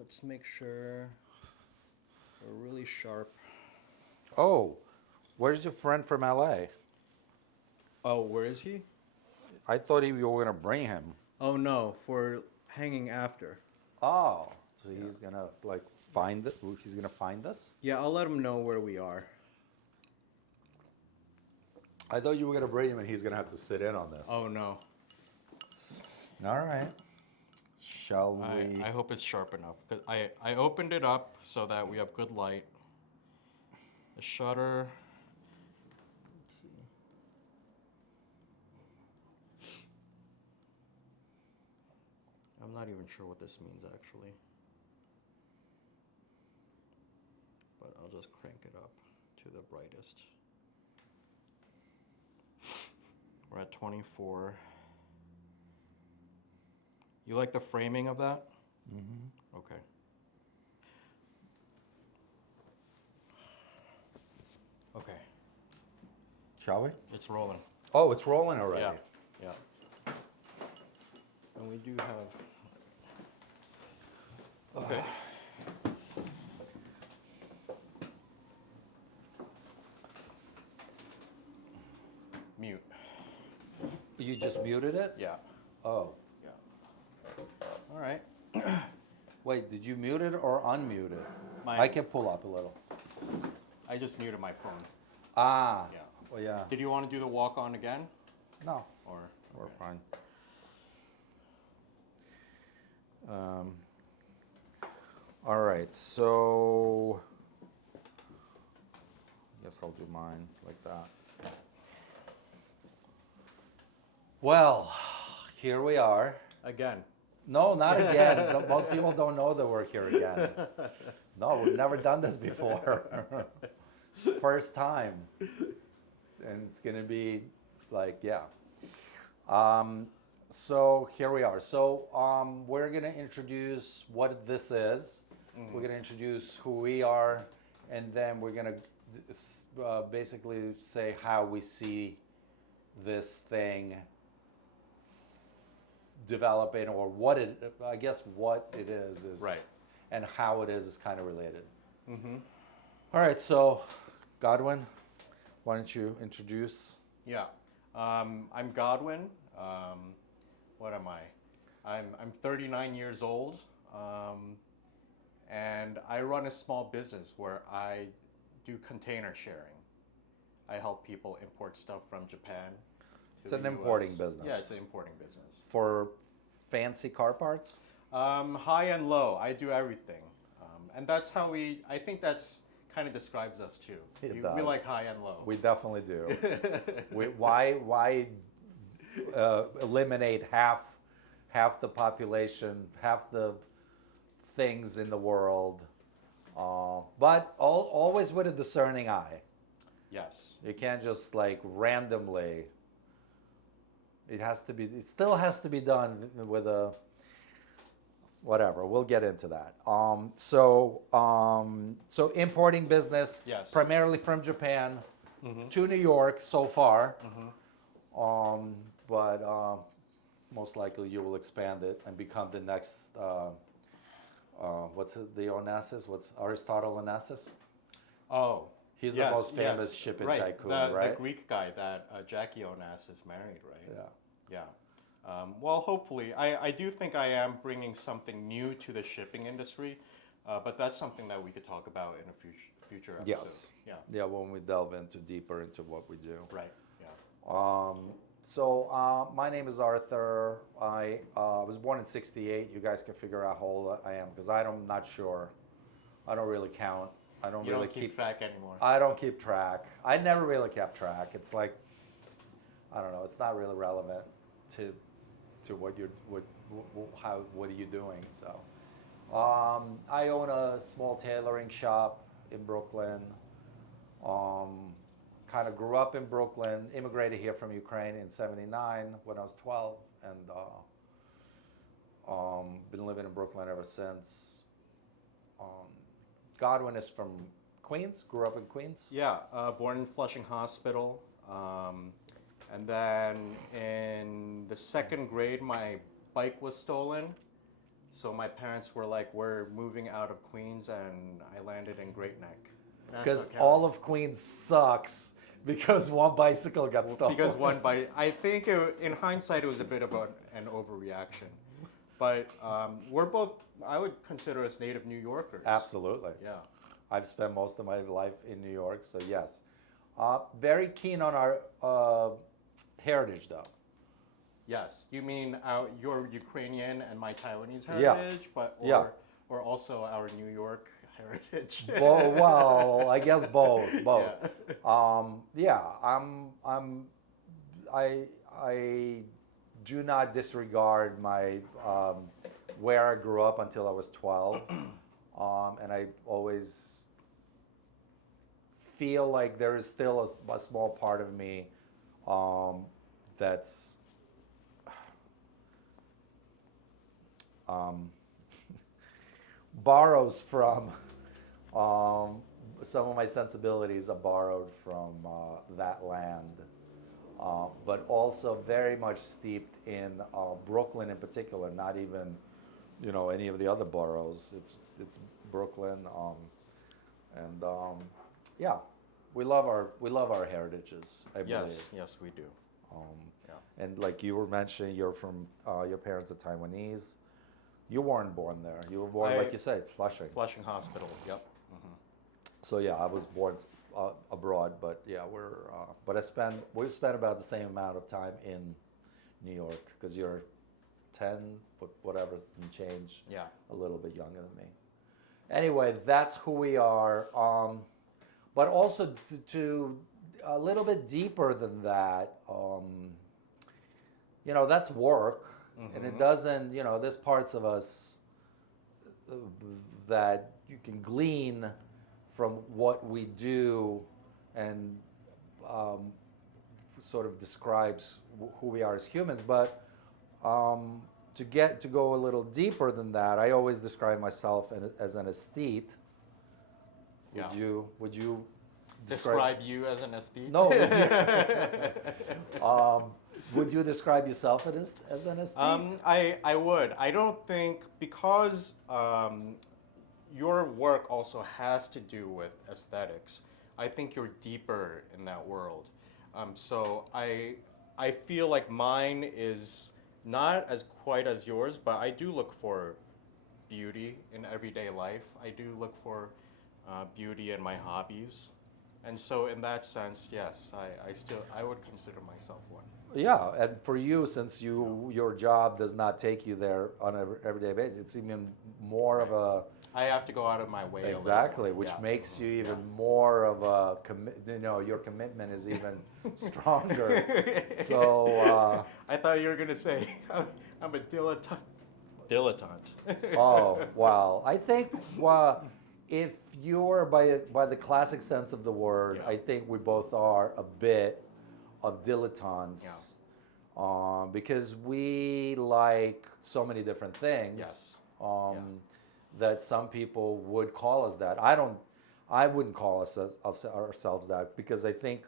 let's make sure we're really sharp. Oh, where's your friend from LA? Oh, where is he? I thought you were gonna bring him. Oh no, for hanging after. Oh, so Yeah. he's gonna like find it. He's gonna find us. Yeah, I'll let him know where we are. I thought you were gonna bring him, and he's gonna have to sit in on this. Oh no. All right. Shall we? I hope it's sharp enough. 'Cause I opened it up so that we have good light. The shutter. Let's see. I'm not even sure what this means actually. But I'll just crank it up to the brightest. We're at 24. You like the framing of that? Mm-hmm. Okay. Okay. Shall we? It's rolling. Oh, it's rolling already. Yeah. Yeah. And we do have. Okay. Mute. You just muted it? Yeah. Oh. Yeah. All right. Wait, did you mute it or unmute it? My- I can pull up a little. I just muted my phone. Ah. Yeah. Well, yeah. Did you want to do the walk on again? No, Or we're okay. fine. Um, all right, so guess I'll do mine like that. Well, here we are. Again. No, not again. Most people don't know that we're here again. No, we've never done this before. First time. And it's going to be like, yeah. So here we are. So we're going to introduce what this is. Mm-hmm. We're going to introduce who we are. And then we're going to basically say how we see this thing developing, or what it, I guess what it is Right. and how it is kind of related. Mm-hmm. All right, so Godwin, why don't you introduce? Yeah. I'm Godwin. What am I? I'm 39 years old, and I run a small business where I do container sharing. I help people import stuff from Japan. It's an importing business. Yeah, it's an importing business. For fancy car parts? High and low. I do everything, and that's how we. I think that's kind of describes us too. It We does. like high and low. We definitely do. Why eliminate half the population, half the things in the world, but always with a discerning eye. Yes. You can't just like randomly. It has to be. It still has to be done with a. Whatever. We'll get into that. So importing business, Yes. primarily from Japan Mm-hmm. to New York so far. Mm-hmm. But most likely you will expand it and become the next. What's it, the Onassis? What's Aristotle Onassis? Oh. He's yes, the most famous yes, shipping right. tycoon, the, right? The Greek guy that Jackie Onassis married, right? Yeah. Yeah. Well, hopefully. I do think I am bringing something new to the shipping industry, but that's something that we could talk about in a future episode. Yes. Yeah. Yeah, when we delve into deeper into what we do. Right. Yeah. So my name is Arthur. I was born in '68. You guys can figure out how old I am because I'm not sure. I don't really count. I don't You really don't keep track anymore. I don't keep track. I never really kept track. It's like, I don't know. It's not really relevant to what you're what are you doing. So I own a small tailoring shop in Brooklyn. Kind of grew up in Brooklyn, immigrated here from Ukraine in '79 when I was 12, and been living in Brooklyn ever since. Godwin is from Queens, grew up in Queens. Yeah. Born in Flushing Hospital. And then in the second grade, my bike was stolen. So my parents were like, "We're moving out of Queens," and I landed in Great Neck, Because Nassau all County. of Queens sucks because one bicycle got stolen. Because I think in hindsight, it was a bit of an overreaction. But we're both, I would consider us native New Yorkers. Absolutely. Yeah. I've spent most of my life in New York, so yes. Very keen on our heritage, though. Yes. You mean your Ukrainian and my Taiwanese Yeah. heritage, but Yeah. or also our New York heritage. Well, I guess both. Both. Yeah. Yeah. I do not disregard my where I grew up until I was 12, and I always feel like there is still a small part of me that's um, borrows from some of my sensibilities are borrowed from that land, but also very much steeped in Brooklyn in particular. Not even, any of the other boroughs. It's Brooklyn, and yeah, we love our heritages. I believe. Yes, we do. Um, Yeah. and like you were mentioning, you're from your parents are Taiwanese. You weren't born there. You were born, like you said, Flushing. Flushing Hospital. Yep. Hmm. So yeah, I was born abroad, but yeah, but we've spent about the same amount of time in New York because you're 10, but whatever and change, Yeah. a little bit younger than me. Anyway, that's who we are. But also to a little bit deeper than that, that's work, and it doesn't, there's parts of us that you can glean from what we do and um, sort of describes who we are as humans. But to go a little deeper than that, I always describe myself as an aesthete. Yeah. Would you Describe you as an aesthete? No, would you describe yourself as an aesthete? I would. I don't think because your work also has to do with aesthetics. I think you're deeper in that world. So I feel like mine is not as quite as yours, but I do look for beauty in everyday life. I do look for beauty in my hobbies. And so in that sense, yes, I would consider myself one. Yeah, and for you, since your job does not take you there on an everyday basis, it's even more of a I have to go out of my way exactly, a little more. which Yeah. makes you even Yeah. more of a your commitment is even stronger. So I thought you were gonna say I'm a dilettante. Dilettante. oh wow, I think if you're by the classic sense of the word, Yeah. I think we both are a bit of dilettantes. Because we like so many different things. Yes. Um, Yeah. That some people would call us that. I wouldn't call ourselves that because I think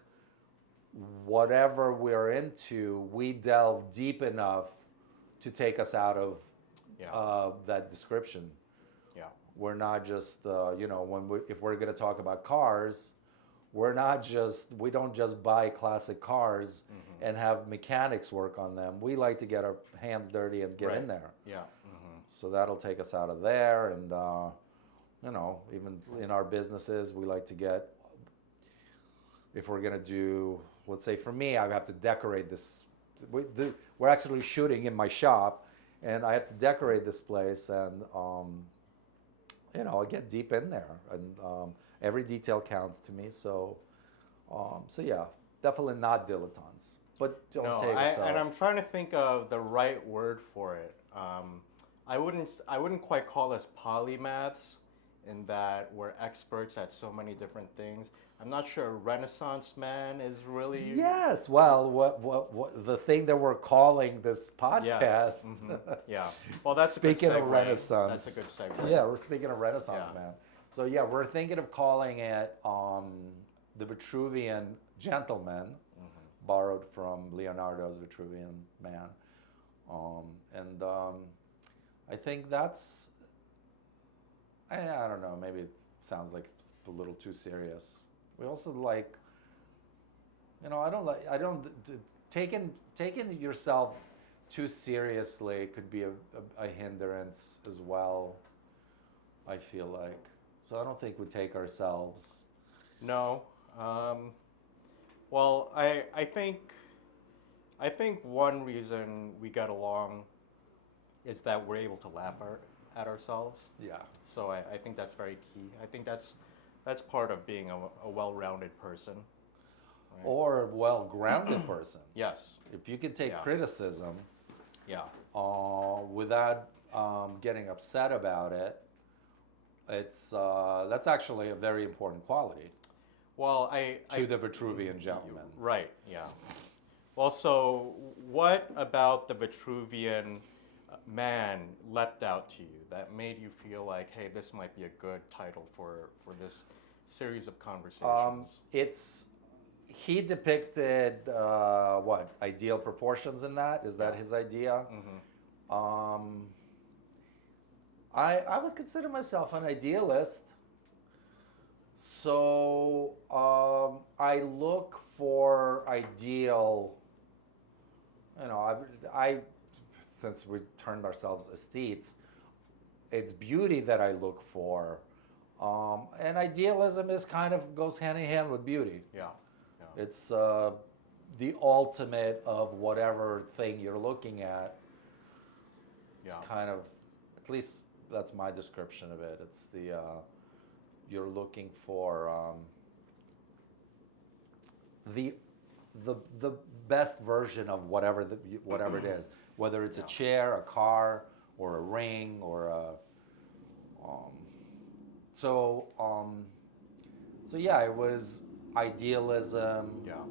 whatever we're into, we delve deep enough to take us out of Yeah. that description. Yeah. We're not just, if we're going to talk about cars, we don't just buy classic cars and have mechanics work on them. We like to get our hands dirty and get in there. Yeah. So that'll take us out of there. And, even in our businesses, we like to get, if we're going to do, let's say for me, I have to decorate this. We're actually shooting in my shop and I have to decorate this place and, I get deep in there and every detail counts to me. So yeah, definitely not dilettantes, but don't No, take us and out. I'm trying to think of the right word for it. I wouldn't quite call us polymaths in that we're experts at so many different things. I'm not sure a Renaissance man is really. Yes, well, what the thing that we're calling this podcast. Yes. Yeah. Well, that's Speaking a good of segue. Renaissance. That's a good segue. Yeah, we're speaking of Renaissance Yeah. man. So yeah, we're thinking of calling it the Vitruvian Gentleman, borrowed from Leonardo's Vitruvian Man, and I think that's, I don't know, maybe it sounds like it's a little too serious. We also like, I don't, taking yourself too seriously could be a hindrance as well, I feel like. So I don't think we take ourselves. No. Well, I think one reason we get along is that we're able to laugh at ourselves. Yeah. So I think that's very key. I think that's part of being a well-rounded person. Right? Or a well-grounded person. Yes. If you can take Yeah. criticism Yeah. without getting upset about it, it's that's actually a very important quality Well, to the Vitruvian Gentleman. right. Yeah. Well, so what about the Vitruvian man leapt out to you that made you feel like, hey, this might be a good title for this series of conversations? It's he depicted what ideal proportions in that. Is that Yeah. his idea? Mm-hmm. I would consider myself an idealist. So I look for ideal. I since we turned ourselves aesthetes, it's beauty that I look for, and idealism is kind of goes hand in hand with beauty. Yeah. Yeah. It's the ultimate of whatever thing you're looking at. It's Yeah. kind of, at least that's my description of it. It's the you're looking for the the best version of whatever it is, whether it's a Yeah. chair, a car, or a ring, or a um, so so yeah, it was idealism. Yeah.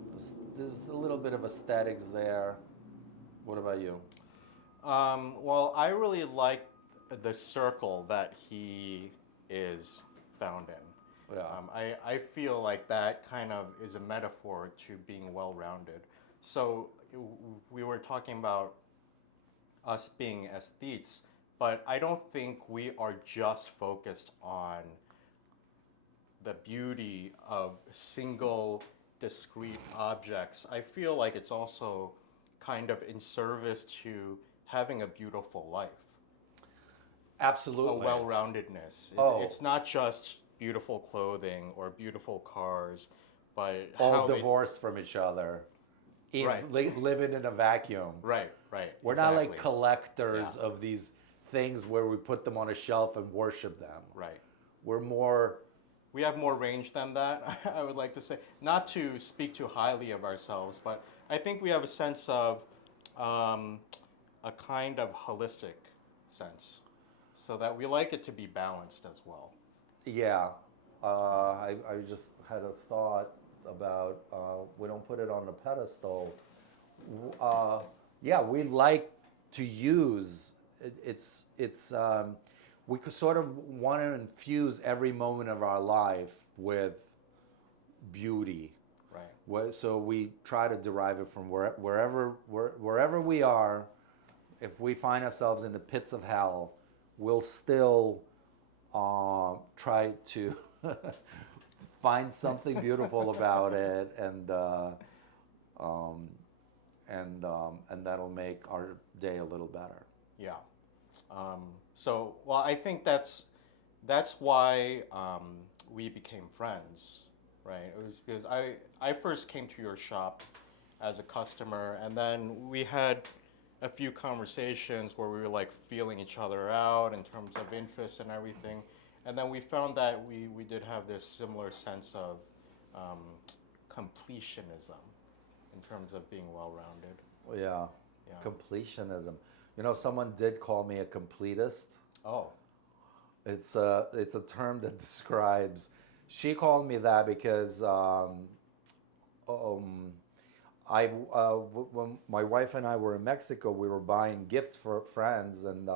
There's a little bit of aesthetics there. What about you? Well, I really like the circle that he is found in. Yeah. I feel like that kind of is a metaphor to being well-rounded. So we were talking about us being aesthetes, but I don't think we are just focused on the beauty of single discrete objects. I feel like it's also kind of in service to having a beautiful life, a Absolutely. well-roundedness. Oh. It's not just beautiful clothing or beautiful cars, but All how divorced from each other, Right. living in a vacuum. Right, We're not like exactly. collectors Yeah. of these things where we put them on a shelf and worship them. Right. We're more, We have more range than that, I would like to say. Not to speak too highly of ourselves, but I think we have a sense of um, a kind of holistic sense, so that we like it to be balanced as well. yeah. I just had a thought about we don't put it on a pedestal. Uh, yeah, we like to use we could sort of want to infuse every moment of our life with beauty. Right. So we try to derive it from wherever we are. If we find ourselves in the pits of hell, we'll still try to find something beautiful about it, um, and that'll make our day a little better. Yeah. Well, I think that's why we became friends, right? It was because I first came to your shop as a customer, and then we had a few conversations where we were like feeling each other out in terms of interest and everything, and then we found that we did have this similar sense of um, completionism in terms of being well-rounded. Yeah, Yeah. completionism. Someone did call me a completist. Oh. It's a term that describes. She called me that because um, when my wife and I were in Mexico, we were buying gifts for friends, and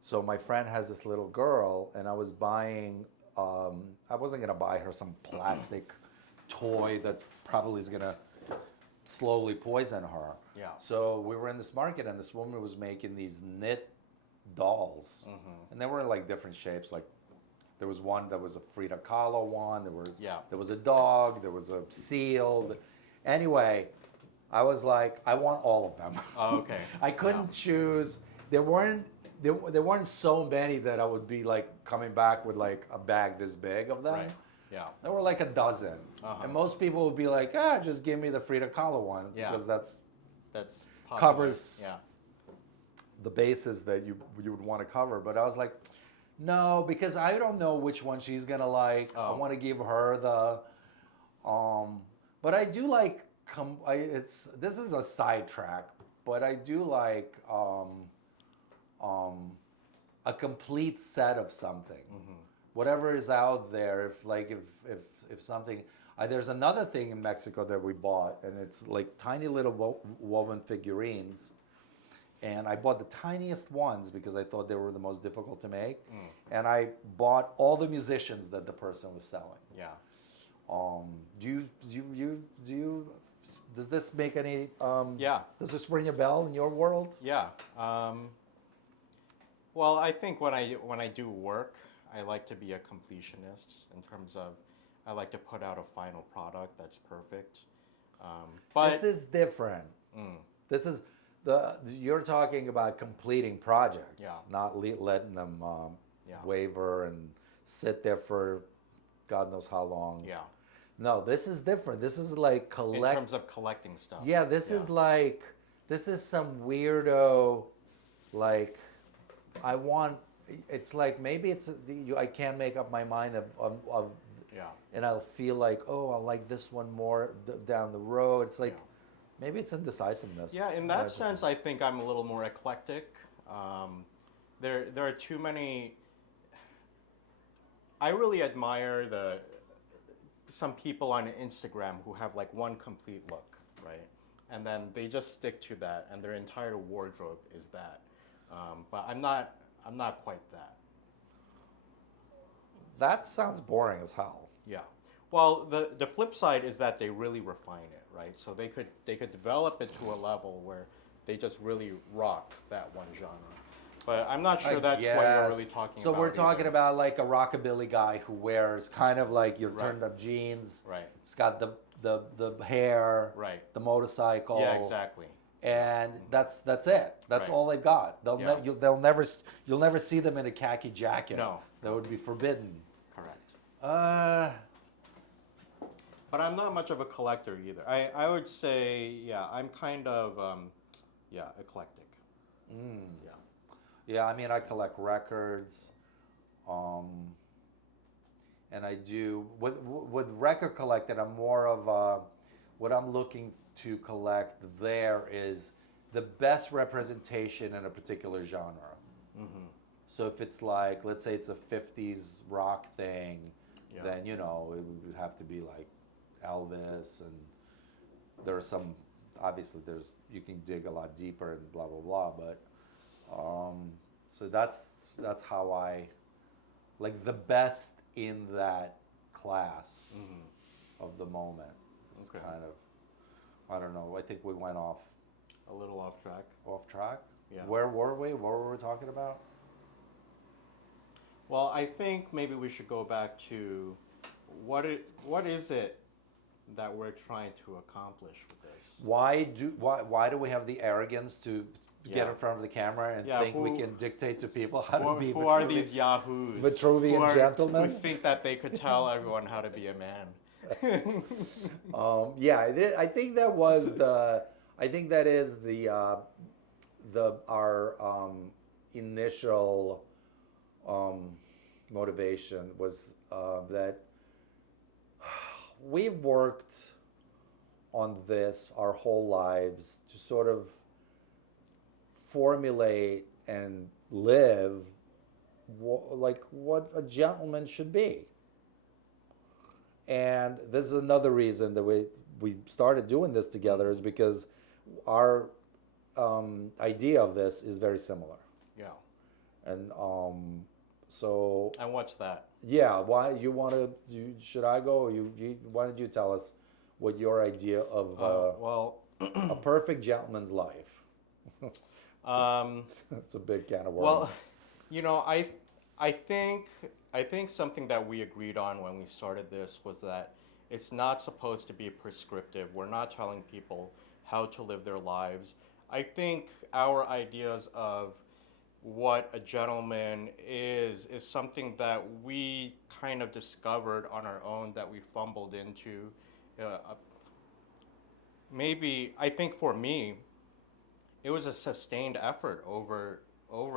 so my friend has this little girl, and I was buying. I wasn't gonna buy her some plastic toy that probably is gonna slowly poison her. Yeah. So we were in this market, and this woman was making these knit dolls, and they were in like different shapes. Like there was one that was a Frida Kahlo one. There was a dog. There was a seal. Anyway, I was like, I want all of them. Oh, okay. I couldn't choose. There weren't so many that I would be like coming back with like a bag this big of them. Right. Yeah. There were like a dozen, and most people would be like, just give me the Frida Kahlo one because that's popular. covers Yeah. the bases that you would want to cover. But I was like, no, because I don't know which one she's gonna like. I want to give her the, but I do like. This is a sidetrack, but I do like a complete set of something. Whatever is out there, if something, there's another thing in Mexico that we bought, and it's like tiny little woven figurines, and I bought the tiniest ones because I thought they were the most difficult to make, and I bought all the musicians that the person was selling. Yeah. Does this make any? Yeah. Does this ring a bell in your world? Yeah. Well, I think when I do work, I like to be a completionist in terms of I like to put out a final product that's perfect. But this is different. This is you're talking about completing projects, not letting them waver and sit there for God knows how long. Yeah. No, this is different. This is like In terms of collecting stuff. Yeah, this is some weirdo, like, it's like maybe I can't make up my mind of and I'll feel like, oh, I like this one more down the road. It's like, maybe it's indecisiveness. Yeah, in that sense, I think I'm a little more eclectic. There are too many. I really admire some people on Instagram who have like one complete look, right? And then they just stick to that, and their entire wardrobe is that. But I'm not quite that. That sounds boring as hell. Yeah. Well, the flip side is that they really refine it, right? So they could develop it to a level where they just really rock that one genre. But I'm not sure that's what you're really talking about. So we're talking about like a rockabilly guy who wears kind of like your turned up jeans. Right. It's got the hair. Right. The motorcycle. Yeah, exactly. And that's it. That's all they've got. You'll never see them in a khaki jacket. No. That would be forbidden. Correct. But I'm not much of a collector either. I would say, I'm kind of, eclectic. Yeah. Yeah, I mean, I collect records, and I do with record collecting. I'm more of what I'm looking to collect there is the best representation in a particular genre. So if it's like, let's say it's a 50s rock thing, then it would have to be like Elvis, and there are some. Obviously, you can dig a lot deeper and blah blah blah, but. So that's how I like the best in that class of the moment. It's kind of, I don't know. I think we went off a little off track. Off track? Yeah. Where were we? What were we talking about? Well, I think maybe we should go back to what is it that we're trying to accomplish with this? Why do we have the arrogance to get in front of the camera and think we can dictate to people how to be? Who are these yahoos? Vitruvian Gentlemen who think that they could tell everyone how to be a man. I think that was I think that is our initial motivation was that we've worked on this our whole lives to sort of formulate and live what a gentleman should be. And this is another reason that we started doing this together, is because our idea of this is very similar. Yeah. And so. And what's that? Yeah. Why you want to? Should I go? Or why don't you tell us what your idea of a perfect gentleman's life? It's a big can of Well, worms. you know, I think I think something that we agreed on when we started this was that it's not supposed to be prescriptive. We're not telling people how to live their lives. I think our ideas of what a gentleman is something that we kind of discovered on our own, that we fumbled into. Maybe I think for me, it was a sustained effort over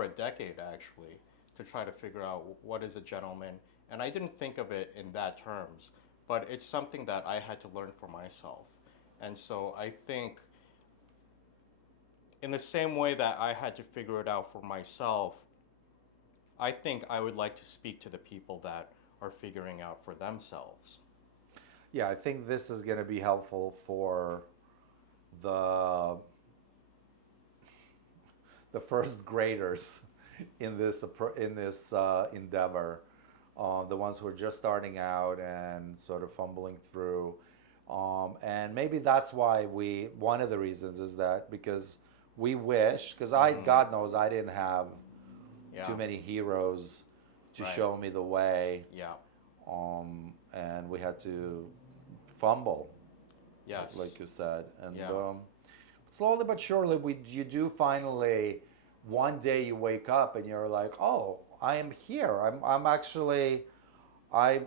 a decade actually to try to figure out what is a gentleman, and I didn't think of it in that terms, but it's something that I had to learn for myself. And so I think in the same way that I had to figure it out for myself, I think I would like to speak to the people that are figuring out for themselves. Yeah, I think this is going to be helpful for the the first graders in this endeavor, the ones who are just starting out and sort of fumbling through, and maybe that's why we. One of the reasons is that because we wish, because God knows, I didn't have Yeah. too many heroes to Right. show me the way, Yeah. and we had to fumble, like Yes. you said, and Yeah. slowly but surely, you do finally. One day you wake up and you're like, "Oh, I am here. I'm actually, I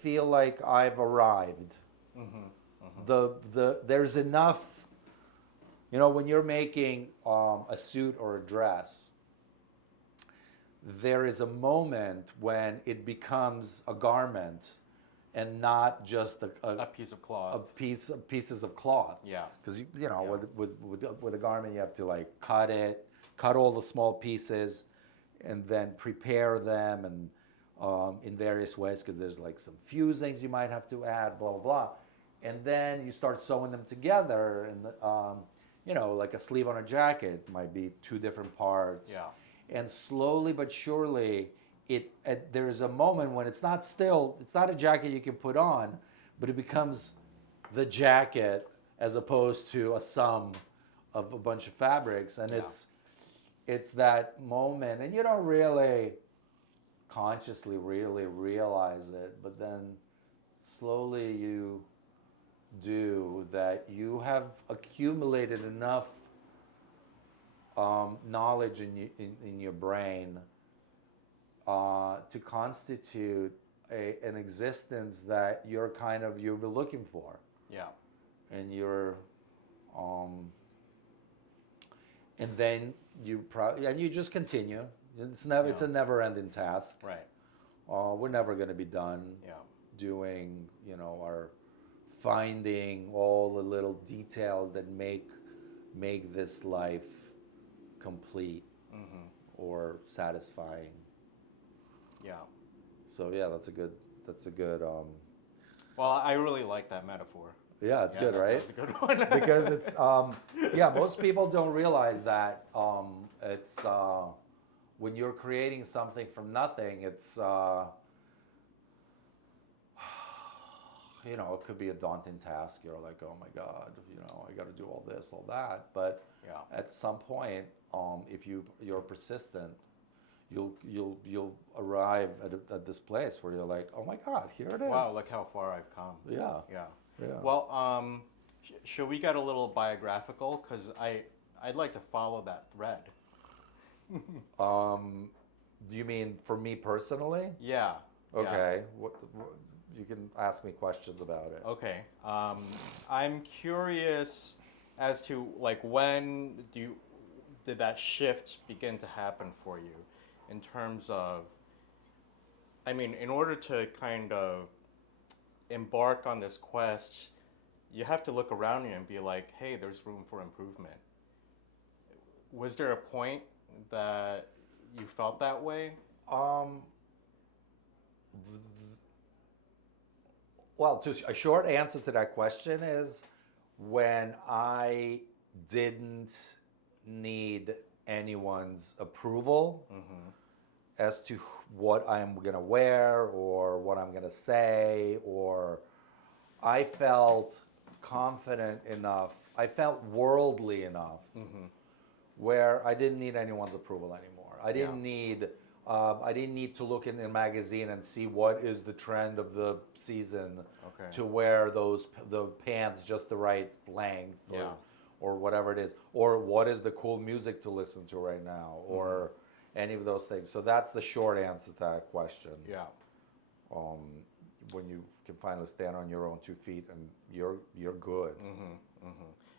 feel like I've arrived." Mhm. Mhm. There's enough, when you're making a suit or a dress, there is a moment when it becomes a garment and not just A piece of cloth. pieces of cloth. Yeah. Because Yeah. with a garment you have to like cut all the small pieces, and then prepare them and in various ways, because there's like some fusings you might have to add, blah blah blah, and then you start sewing them together, and like a sleeve on a jacket might be two different parts, Yeah. and slowly but surely there's a moment when it's not a jacket you can put on, but it becomes the jacket as opposed to a sum of a bunch of fabrics, and Yeah. it's that moment, and you don't really consciously really realize it, but then slowly you do, that you have accumulated enough knowledge in your brain to constitute an existence that you've been looking for, Yeah. and um, and then and you just continue. It's Yeah. a never-ending task. Right. We're never going to be done Yeah. doing, our finding all the little details that make this life complete Mhm. or satisfying. Yeah. So yeah, that's a good. Well, I really like that metaphor. Yeah, it's Yeah, good, that right? was a good one. Because it's yeah, most people don't realize that it's when you're creating something from nothing, it's it could be a daunting task. You're like, oh my God, I got to do all this, all that. But Yeah. at some point, if you're persistent, you'll arrive at this place where you're like, oh my God, here it Wow, is. look how far I've come. Yeah, Yeah. yeah. Well, should we get a little biographical? Because I'd like to follow that thread. Do you mean for me personally? Yeah. Yeah. Okay. What you can ask me questions about it. Okay. I'm curious as to like when did that shift begin to happen for you, in terms of, I mean, in order to kind of embark on this quest, you have to look around you and be like, hey, there's room for improvement. Was there a point that you felt that way? Um, well, a short answer to that question is when I didn't need anyone's approval Mm-hmm. as to what I'm going to wear or what I'm going to say, or I felt confident enough. I felt worldly enough where I didn't need anyone's approval anymore. I didn't need to look in a magazine and see what is the trend of the season Okay. to wear the pants just the right length Yeah. or whatever it is, or what is the cool music to listen to right now, or any of those things. So that's the short answer to that question. Yeah. Um, when you can finally stand on your own 2 feet and you're good.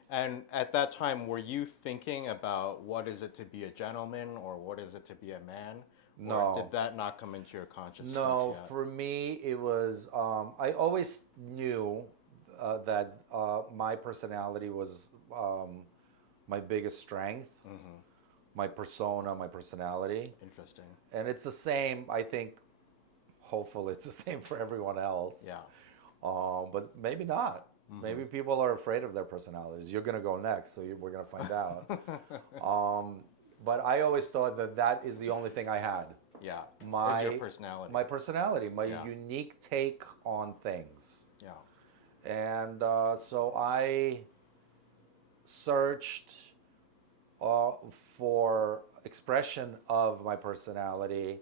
And at that time, were you thinking about what is it to be a gentleman or what is it to be a man? Or No. did that not come into your consciousness No, yet? for me, it was, I always knew that my personality was my biggest strength, my persona, my personality. Interesting. And it's the same, I think, hopefully it's the same for everyone else. Yeah. But maybe not. Maybe people are afraid of their personalities. You're going to go next, so we're going to find out. But I always thought that that is the only thing I had. Yeah. My Is your personality. my personality, my Yeah. unique take on things. Yeah. And so I searched for expression of my personality.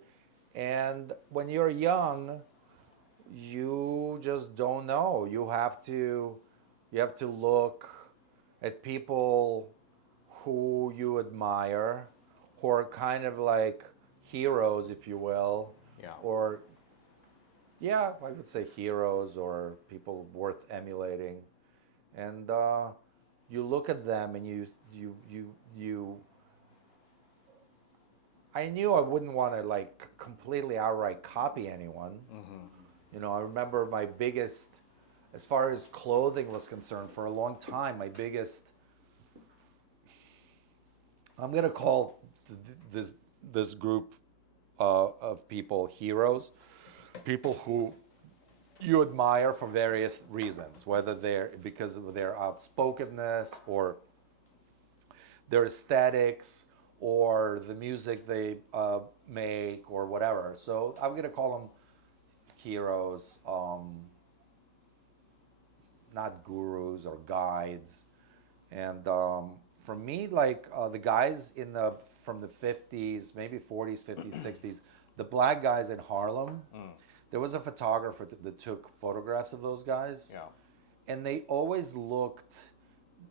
And when you're young, you just don't know. You have to look at people who you admire, who are kind of like heroes, if you will, Yeah. or yeah, I would say heroes or people worth emulating, and you look at them and you. I knew I wouldn't want to like completely outright copy anyone. You know, I remember my biggest, as far as clothing was concerned, for a long time, my biggest. I'm gonna call this group of people heroes, people who you admire for various reasons, whether they're because of their outspokenness or their aesthetics or the music they make or whatever. So I'm gonna call them heroes, not gurus or guides. And for me, like the guys in the from the 50s, maybe 40s, 50s, 60s, the black guys in Harlem, there was a photographer that took photographs of those guys. Yeah. And they always looked,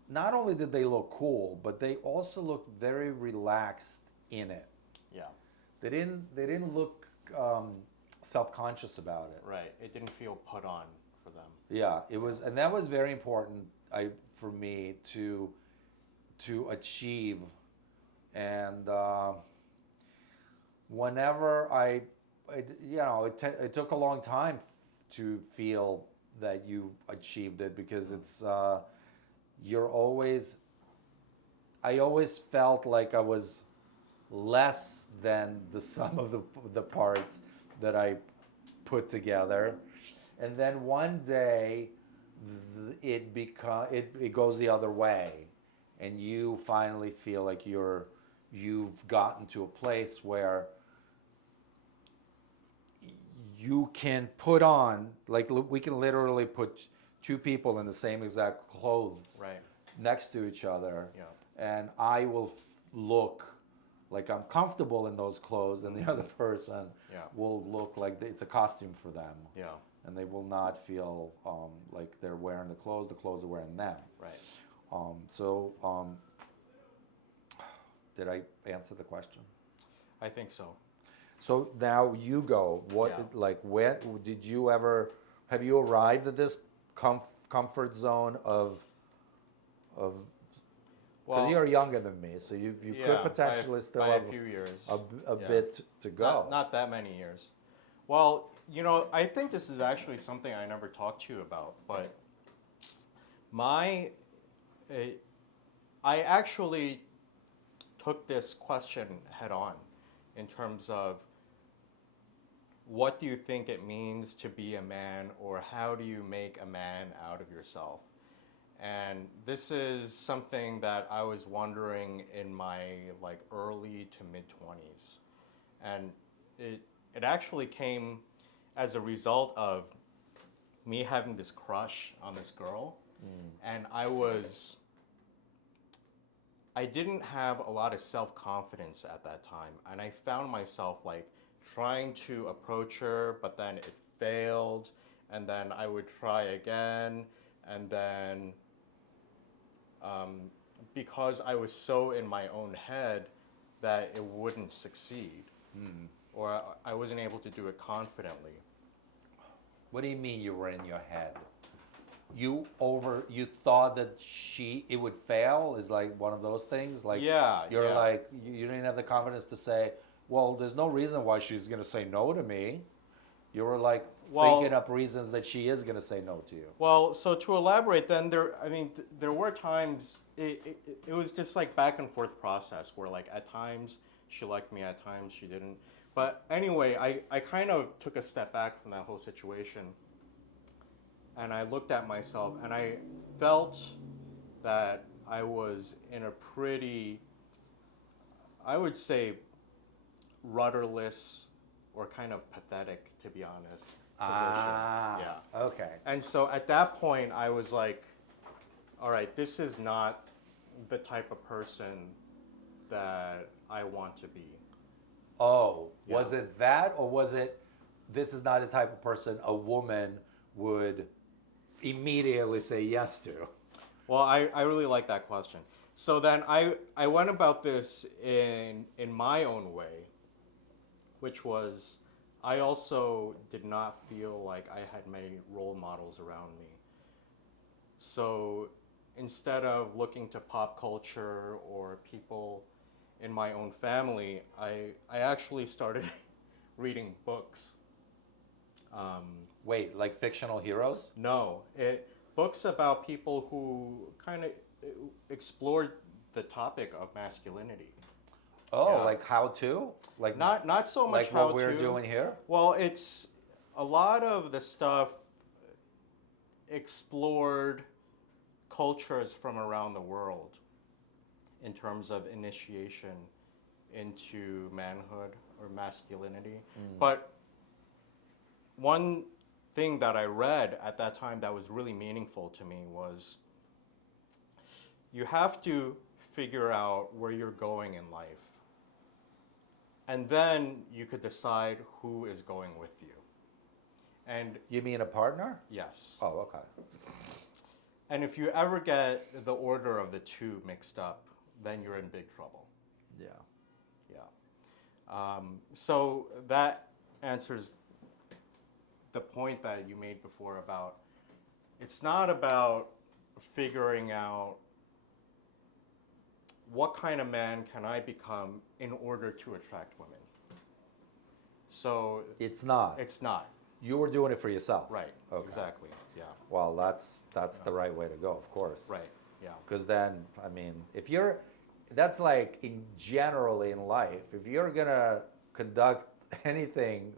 not only did they look cool, but they also looked very relaxed in it. Yeah. They didn't look self-conscious about it. Right. It didn't feel put on for them. Yeah, it was, and that was very important for me to achieve. And whenever it took a long time to feel that you achieved it because it's you're always. I always felt like I was less than the sum of the parts that I put together, and then one day it goes the other way, and you finally feel like you've gotten to a place where you can put on, like we can literally put two people in the same exact clothes Right. next to each other, Yeah. and I will look like I'm comfortable in those clothes, and the other person Yeah. will look like it's a costume for them, Yeah. and they will not feel like they're wearing the clothes are wearing them. Right. Did I answer the question? I think so. So now you go. What Yeah. where did you ever have you arrived at this comfort zone of because Well, you're younger than me, so you yeah, could potentially still by have a few years. a Yeah. bit to go. Not that many years. Well, you know, I think this is actually something I never talked to you about, but my, I actually took this question head on in terms of what do you think it means to be a man, or how do you make a man out of yourself? And this is something that I was wondering in my like early to mid 20s. And it actually came as a result of me having this crush on this girl. and I didn't have a lot of self-confidence at that time, and I found myself like trying to approach her, but then it failed, and then I would try again, and then um, because I was so in my own head that it wouldn't succeed, or I wasn't able to do it confidently. What do you mean you were in your head? You thought that it would fail is like one of those things like Yeah, you're yeah. like you didn't have the confidence to say, well, there's no reason why she's going to say no to me. You were like thinking Well, up reasons that she is going to say no to you. well, so to elaborate, then there were times it was just like back and forth process where like at times she liked me, at times she didn't. But anyway, I kind of took a step back from that whole situation, and I looked at myself and I felt that I was in a pretty, I would say, rudderless or kind of pathetic, to be honest, position. Ah, Yeah. okay. And so at that point, I was like, all right, this is not the type of person that I want to be. Oh, Yeah. was it that, or was it this is not the type of person a woman would immediately say yes to? Well, I really like that question. So then I went about this in my own way, which was I also did not feel like I had many role models around me. So instead of looking to pop culture or people in my own family, I actually started reading books. Um, Wait, like fictional heroes? no, books about people who kind of explored the topic of masculinity. Oh, Yeah. like how to? Like Not so much like how what we're to. doing here? Well, it's a lot of the stuff explored cultures from around the world in terms of initiation into manhood or masculinity. But one thing that I read at that time that was really meaningful to me was you have to figure out where you're going in life. And then you could decide who is going with you. And You mean a partner? yes. Oh, okay. And if you ever get the order of the two mixed up, then you're in big trouble. Yeah. Yeah. So that answers the point that you made before about it's not about figuring out what kind of man can I become in order to attract women. So It's not. it's not. You were doing it for yourself. Right. Okay. Exactly. Yeah. Well, that's the right way to go, of course. Right. Yeah. Because then, I mean, if you're, that's like in generally in life, if you're gonna conduct anything,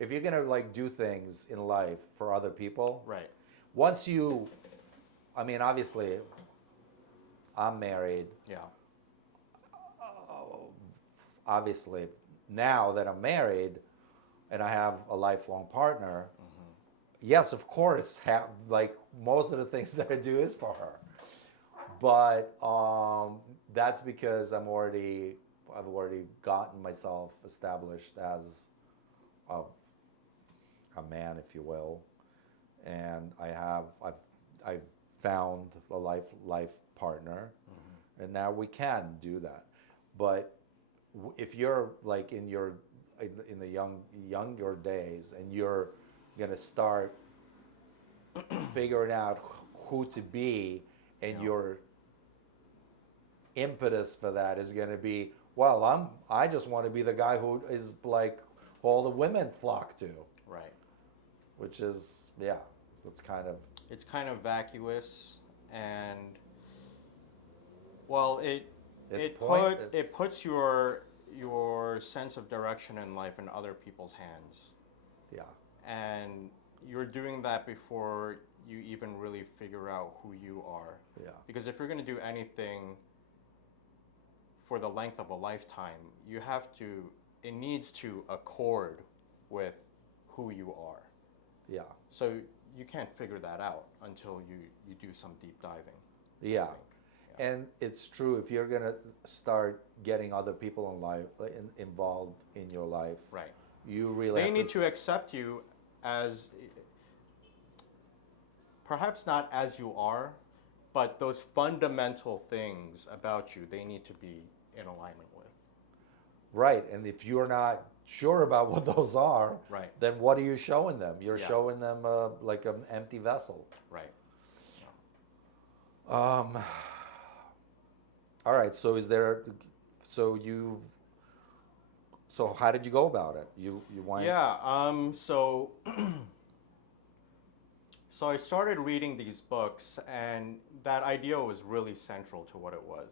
if you're gonna like do things in life for other people, Right. once you, I mean, obviously, I'm married. Yeah. Obviously, now that I'm married and I have a lifelong partner, yes, of course, like most of the things that I do is for her. But that's because I've already gotten myself established as a man, if you will, and I've found a life partner, and now we can do that. But if you're like in the younger days and you're gonna start figuring out who to be, and Yeah. your impetus for that is gonna be, well, I just want to be the guy who is like who all the women flock to, Right. which is it's kind of It's kind of vacuous and well it puts your sense of direction in life in other people's hands. yeah. And you're doing that before you even really figure out who you are. Yeah. Because if you're going to do anything for the length of a lifetime, it needs to accord with who you are. Yeah. So you can't figure that out until you do some deep diving. I Yeah. think. Yeah. And it's true, if you're gonna start getting other people in life involved in your life, Right. you really They have need to accept you as perhaps not as you are, but those fundamental things about you they need to be in alignment with. right. And if you're not sure about what those are, Right. then what are you showing them? You're Yeah. showing them like an empty vessel. Right. Um, all right. So is there? So you've. So how did you go about it? You went. Yeah. So so I started reading these books, and that idea was really central to what it was,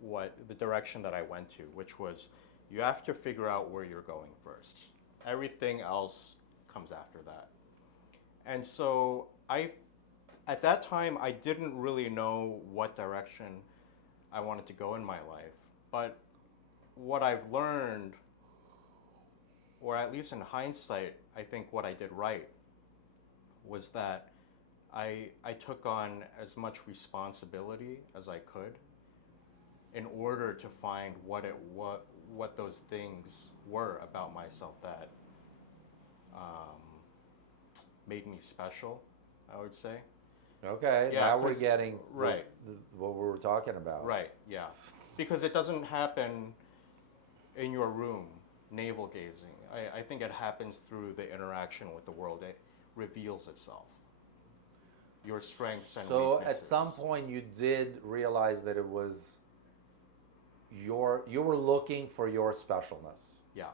what the direction that I went to, which was you have to figure out where you're going first. Everything else comes after that. And so at that time, I didn't really know what direction I wanted to go in my life. But what I've learned, or at least in hindsight, I think what I did right was that I took on as much responsibility as I could in order to find what those things were about myself that um, made me special, I would say. Okay. Yeah, Now we're 'cause- getting right, what we were talking about. right, yeah, because it doesn't happen in your room, navel gazing. I think it happens through the interaction with the world. It reveals itself. Your strengths and So weaknesses. at some point you did realize that it was you were looking for your specialness, Yeah,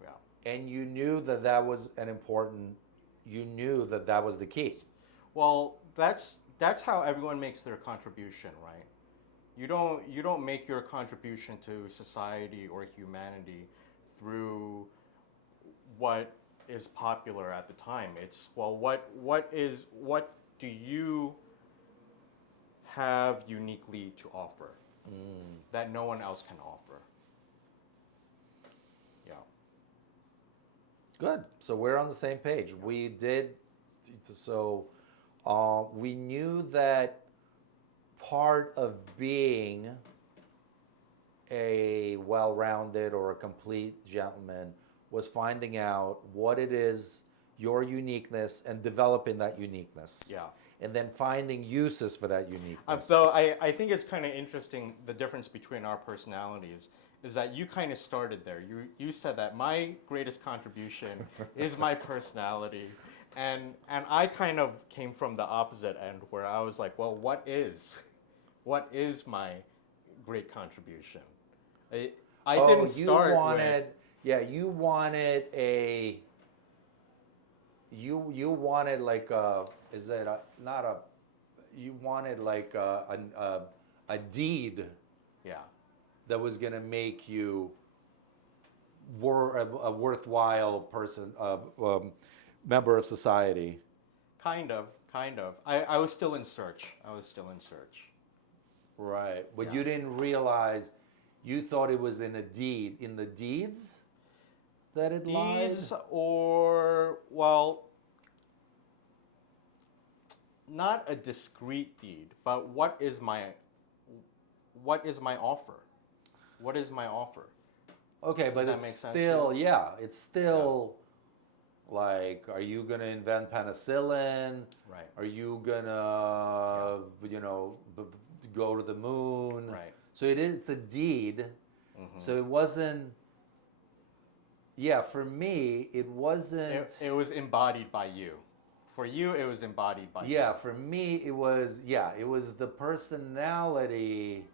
yeah. and you knew that that was an important. You knew that that was the key. Well, that's how everyone makes their contribution, right? You don't make your contribution to society or humanity through what is popular at the time. It's well, what do you have uniquely to offer that no one else can offer? Yeah. Good. So we're on the same page. We did. So we knew that part of being a well-rounded or a complete gentleman was finding out what it is, your uniqueness, and developing that uniqueness. Yeah. And then finding uses for that uniqueness. So I think it's kind of interesting the difference between our personalities is that you kind of started there. You said that my greatest contribution is my personality, and I kind of came from the opposite end where I was like, well, what is my great contribution? I didn't start you wanted, with yeah, you wanted a, you wanted like a, is it a, not a, you wanted like a deed yeah. that was gonna make you a worthwhile person, member of society. Kind of, kind of. I was still in search. I was still in search. Right, but Yeah. you didn't realize, you thought it was in a deed, in the deeds that it Deeds lies? or, well, not a discrete deed, but what is my offer? What is my offer? Okay, but that it's make sense to still, you? yeah, it's still like, are you gonna invent penicillin? Right. Are you gonna, you know, go to the moon? Right. So it's a deed. So it wasn't. Yeah, for me, it wasn't. It was embodied by you. For you, it was embodied by Yeah, you. for me, it was. Yeah, it was the personality.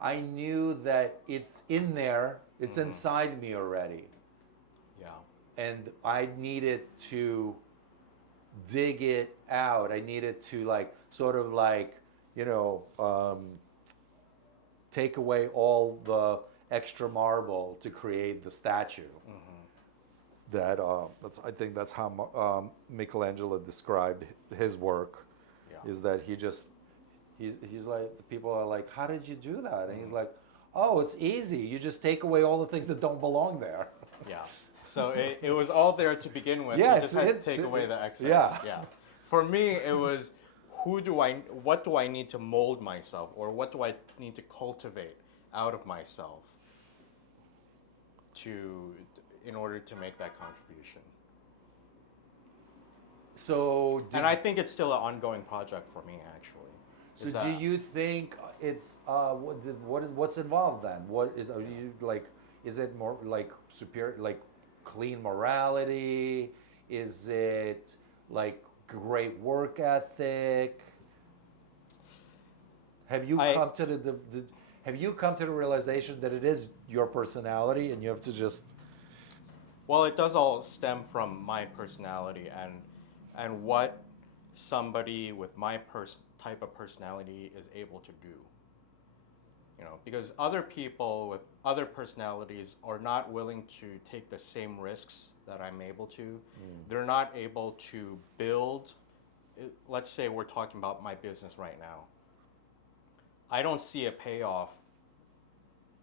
I knew that it's in there. It's inside me already, Yeah. and I needed to dig it out. I needed to like sort of like, you know, take away all the extra marble to create the statue. That I think that's how Michelangelo described his work. Yeah. Is that he's like, the people are like, how did you do that? And he's like, oh, it's easy. You just take away all the things that don't belong there. Yeah. So it was all there to begin with. Yeah, You just had to take away the excess. yeah. Yeah. For me, it was what do I need to mold myself, or what do I need to cultivate out of myself to in order to make that contribution. So, And I think it's still an ongoing project for me, actually. so Is do that you think it's what's involved then? What is, are you like? Is it more like superior, like clean morality? Is it like great work ethic? Have you I come to the have you come to the realization that it is your personality and you have to just well, it does all stem from my personality and what somebody with my type of personality is able to do. You know, because other people with other personalities are not willing to take the same risks that I'm able to. They're not able to build. Let's say we're talking about my business right now. I don't see a payoff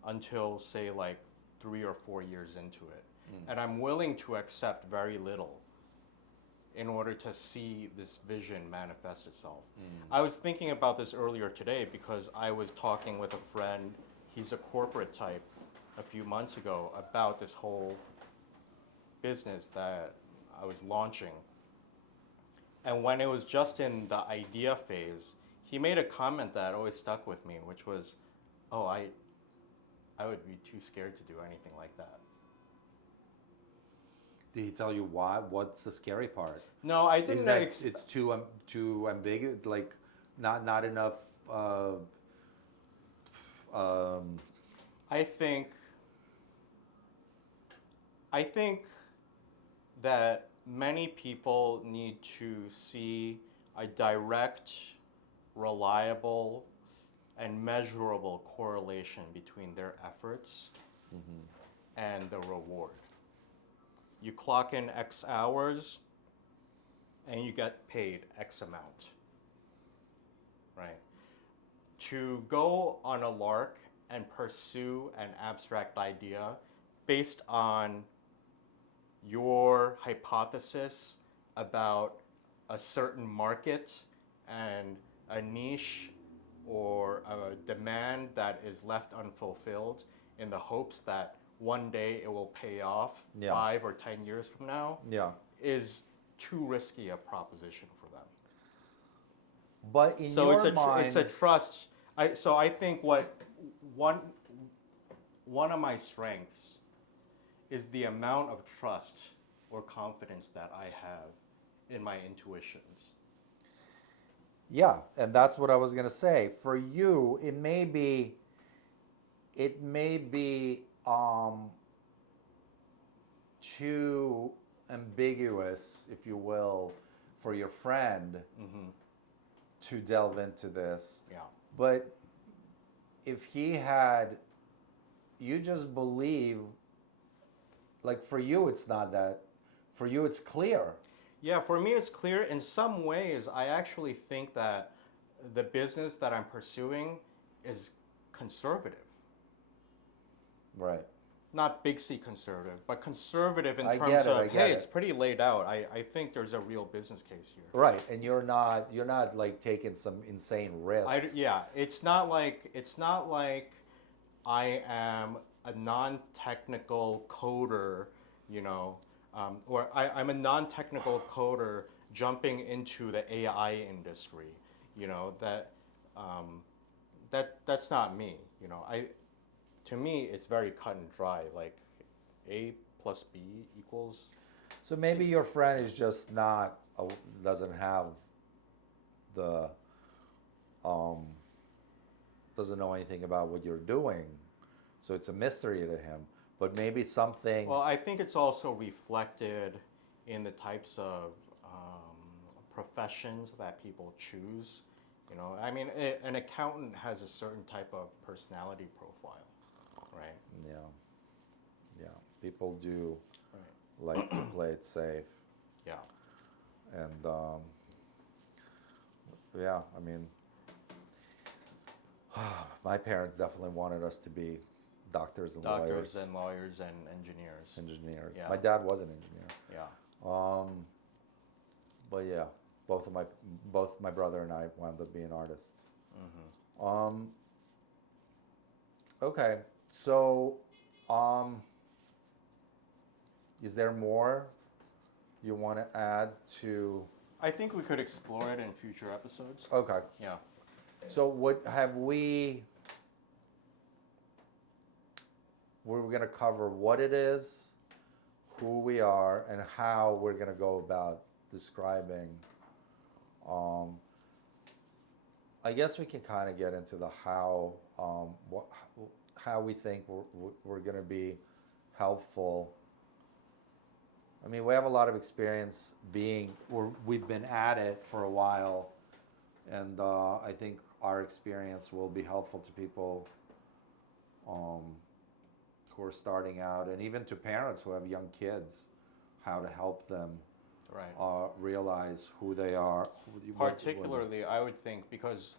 until, say, like 3 or 4 years into it. And I'm willing to accept very little in order to see this vision manifest itself. I was thinking about this earlier today because I was talking with a friend, he's a corporate type, a few months ago about this whole business that I was launching. And when it was just in the idea phase, he made a comment that always stuck with me, which was, "Oh, I would be too scared to do anything like that." did he tell you why? What's the scary part? No, I Is didn't. that it's too ambiguous, like not enough um, I think. I think that many people need to see a direct, reliable, and measurable correlation between their efforts and the reward. You clock in X hours and you get paid X amount, right? To go on a lark and pursue an abstract idea based on your hypothesis about a certain market and a niche or a demand that is left unfulfilled in the hopes that one day it will pay off Yeah. 5 or 10 years from now yeah. is too risky a proposition for them. But in So your mind, it's a trust. I think one one of my strengths is the amount of trust or confidence that I have in my intuitions. yeah, and that's what I was gonna say. For you, it may be too ambiguous, if you will, for your friend to delve into this. Yeah. But if he had, you just believe, like for you, it's not that. For you, it's clear. Yeah, for me it's clear. In some ways, I actually think that the business that I'm pursuing is conservative. Right. Not big C conservative, but conservative in I terms get it, of, I get hey, it. it's pretty laid out. I think there's a real business case here. Right, and you're not like taking some insane risks. Yeah, it's not like I am a non-technical coder, you know, or I'm a non-technical coder jumping into the AI industry, you know, that's not me, you know. To me it's very cut and dry, like A plus B equals So maybe C. your friend is just not doesn't have the um, doesn't know anything about what you're doing, so it's a mystery to him. But maybe something. Well, I think it's also reflected in the types of professions that people choose. You know, I mean, an accountant has a certain type of personality profile, right? Yeah, yeah. People do Right. like to play it safe, Yeah. and yeah. I mean, my parents definitely wanted us to be doctors and doctors lawyers, and lawyers and engineers. engineers. Yeah. My dad was an engineer. Yeah. But yeah, both my brother and I wound up being artists. Mm-hmm. Okay, so is there more you want to add to? I think we could explore it in future episodes. Okay, Yeah. so what have we? We're going to cover what it is, who we are, and how we're going to go about describing. Um, I guess we can kind of get into the how, how we think we're going to be helpful. I mean, we have a lot of experience we've been at it for a while, and I think our experience will be helpful to people who are starting out, and even to parents who have young kids, how to help them Right. realize who they are. Particularly, I would think, because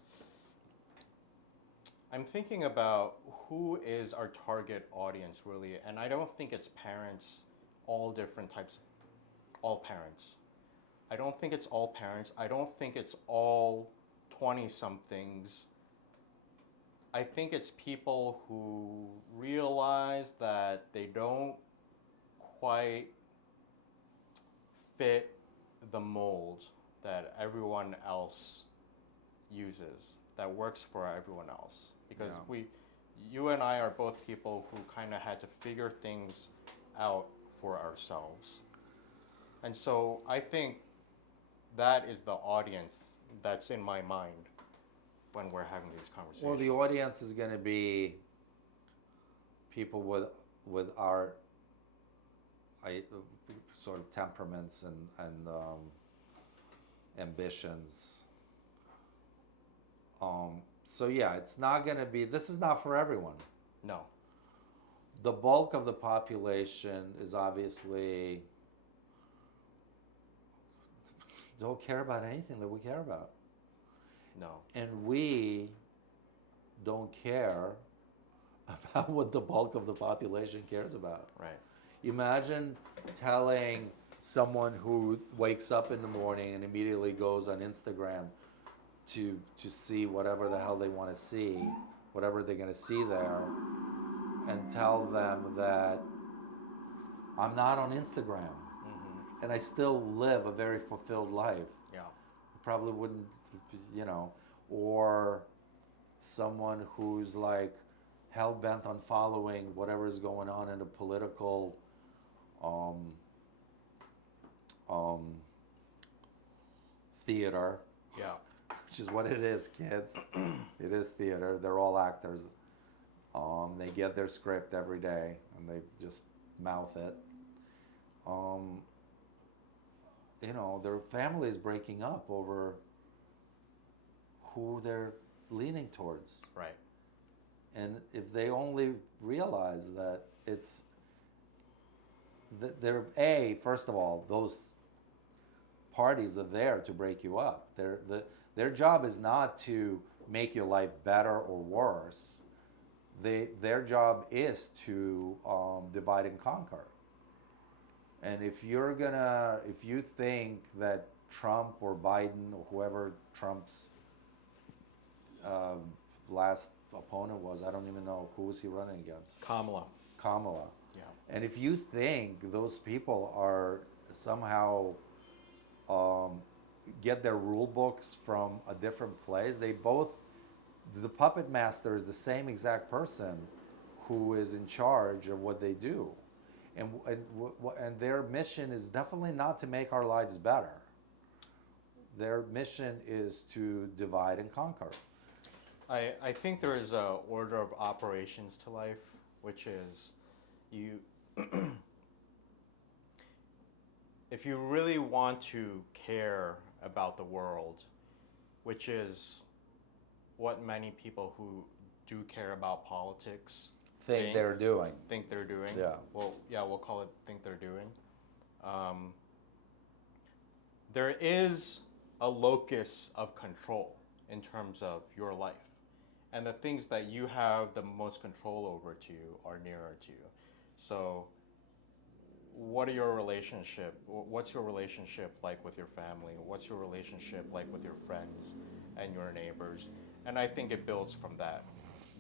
I'm thinking about who is our target audience really, and I don't think it's parents, all different types, all parents. I don't think it's all parents. I don't think it's all 20-somethings. I think it's people who realize that they don't quite fit the mold that everyone else uses, that works for everyone else. Because Yeah. you and I are both people who kind of had to figure things out for ourselves. And so I think that is the audience that's in my mind when we're having these conversations. Well, the audience is going to be people with our sort of temperaments and ambitions. So yeah, it's not going to be. This is not for everyone. No. The bulk of the population is obviously don't care about anything that we care about. No. And we don't care about what the bulk of the population cares about. Right. Imagine telling someone who wakes up in the morning and immediately goes on Instagram to see whatever the hell they want to see, whatever they're going to see there, and tell them that I'm not on Instagram Mm-hmm. and I still live a very fulfilled life. Yeah. Probably wouldn't, or someone who's like hell bent on following whatever is going on in the political theater, Yeah. which is what it is, kids. It is theater. They're all actors. They get their script every day and they just mouth it. Their family is breaking up over who they're leaning towards. Right. And if they only realize that first of all, those parties are there to break you up. Their job is not to make your life better or worse. Their job is to divide and conquer. And if you think that Trump or Biden or whoever Trump's last opponent was, I don't even know, who was he running against? Kamala. Yeah. And if you think those people are somehow get their rule books from a different place, the puppet master is the same exact person who is in charge of what they do. And their mission is definitely not to make our lives better. Their mission is to divide and conquer. I think there is a order of operations to life, which is if you really want to care about the world, which is what many people who do care about politics Think they're doing. Yeah. Well, yeah, we'll call it think they're doing. There is a locus of control in terms of your life. and the things that you have the most control over to you are nearer to you. So what's your relationship like with your family? What's your relationship like with your friends and your neighbors? And I think it builds from that.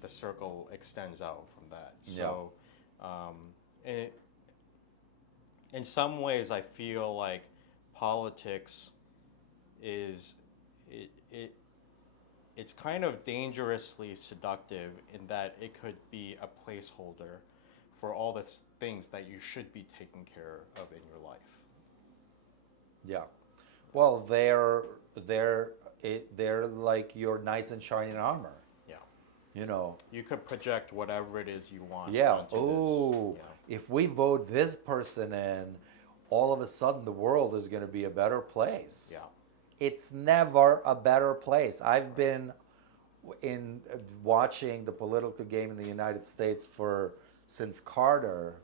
The circle extends out from that. Yeah. So um, it, in some ways I feel like politics is it, it it's kind of dangerously seductive in that it could be a placeholder for all the things that you should be taking care of in your life. Yeah. Well, they're like your knights in shining armor. Yeah. You know. You could project whatever it is you want Yeah. onto this. Oh, Yeah. if we vote this person in, all of a sudden the world is going to be a better place. Yeah. It's never a better place. I've Right. been in watching the political game in the United States for since Carter.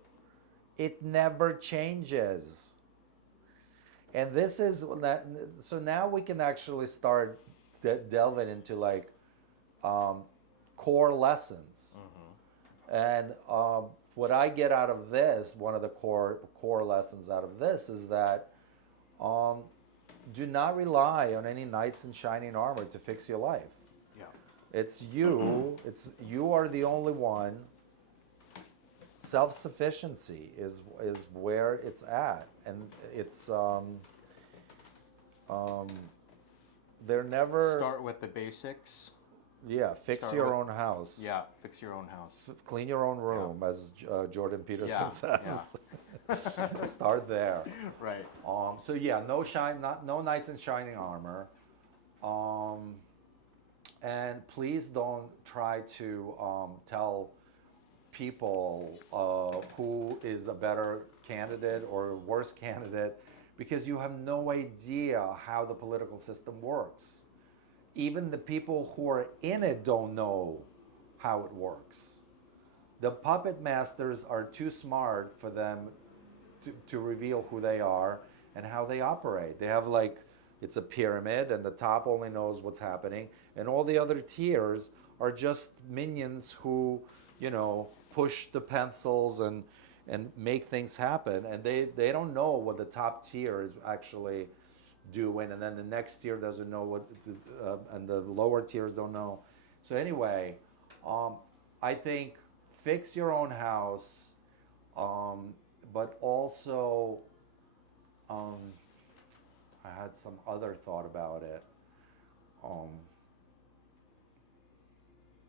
It never changes. And this is so now we can actually start delving into like um, core lessons. And what I get out of this, one of the core lessons out of this is that um, do not rely on any knights in shining armor to fix your life. Yeah. It's you. It's you are the only one. Self-sufficiency is where it's at, and it's um, they're never. Start with the basics. Yeah, fix Start your with- own house. Yeah, fix your own house. Clean your own room, as Jordan Peterson Yeah, says. Start there. Right. So yeah, no knights in shining armor, and please don't try to tell people who is a better candidate or a worse candidate, because you have no idea how the political system works. Even the people who are in it don't know how it works. The puppet masters are too smart for them to reveal who they are and how they operate. They have like, it's a pyramid and the top only knows what's happening, and all the other tiers are just minions who, push the pencils and make things happen, and they don't know what the top tier is actually doing, and then the next tier doesn't know what, and the lower tiers don't know. So anyway, I think fix your own house, but also, I had some other thought about it.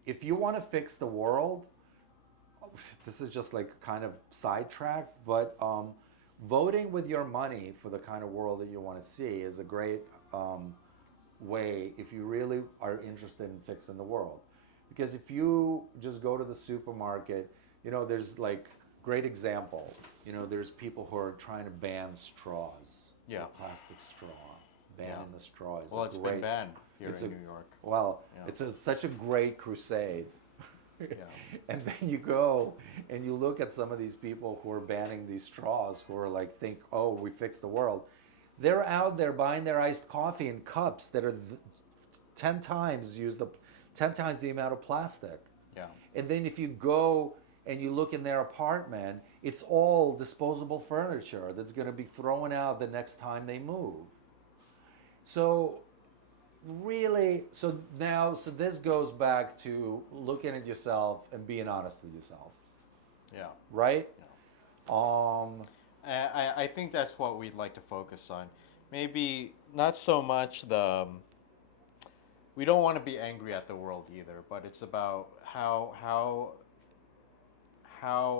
If you want to fix the world, this is just like kind of sidetracked, but voting with your money for the kind of world that you want to see is a great way if you really are interested in fixing the world. Because if you just go to the supermarket, there's like great example. There's people who are trying to ban straws. Yeah. The plastic straw. Banning the straw is Well, it's been banned here in New York. Well, Yeah. it's such a great crusade. Yeah. And then you go and you look at some of these people who are banning these straws, who are like, oh, we fixed the world. They're out there buying their iced coffee in cups that are 10 times the amount of plastic. Yeah. And then if you go and you look in their apartment, it's all disposable furniture that's going to be thrown out the next time they move. So really, so this goes back to looking at yourself and being honest with yourself, Yeah. right? I think that's what we'd like to focus on. Maybe not so much we don't want to be angry at the world either, but it's about how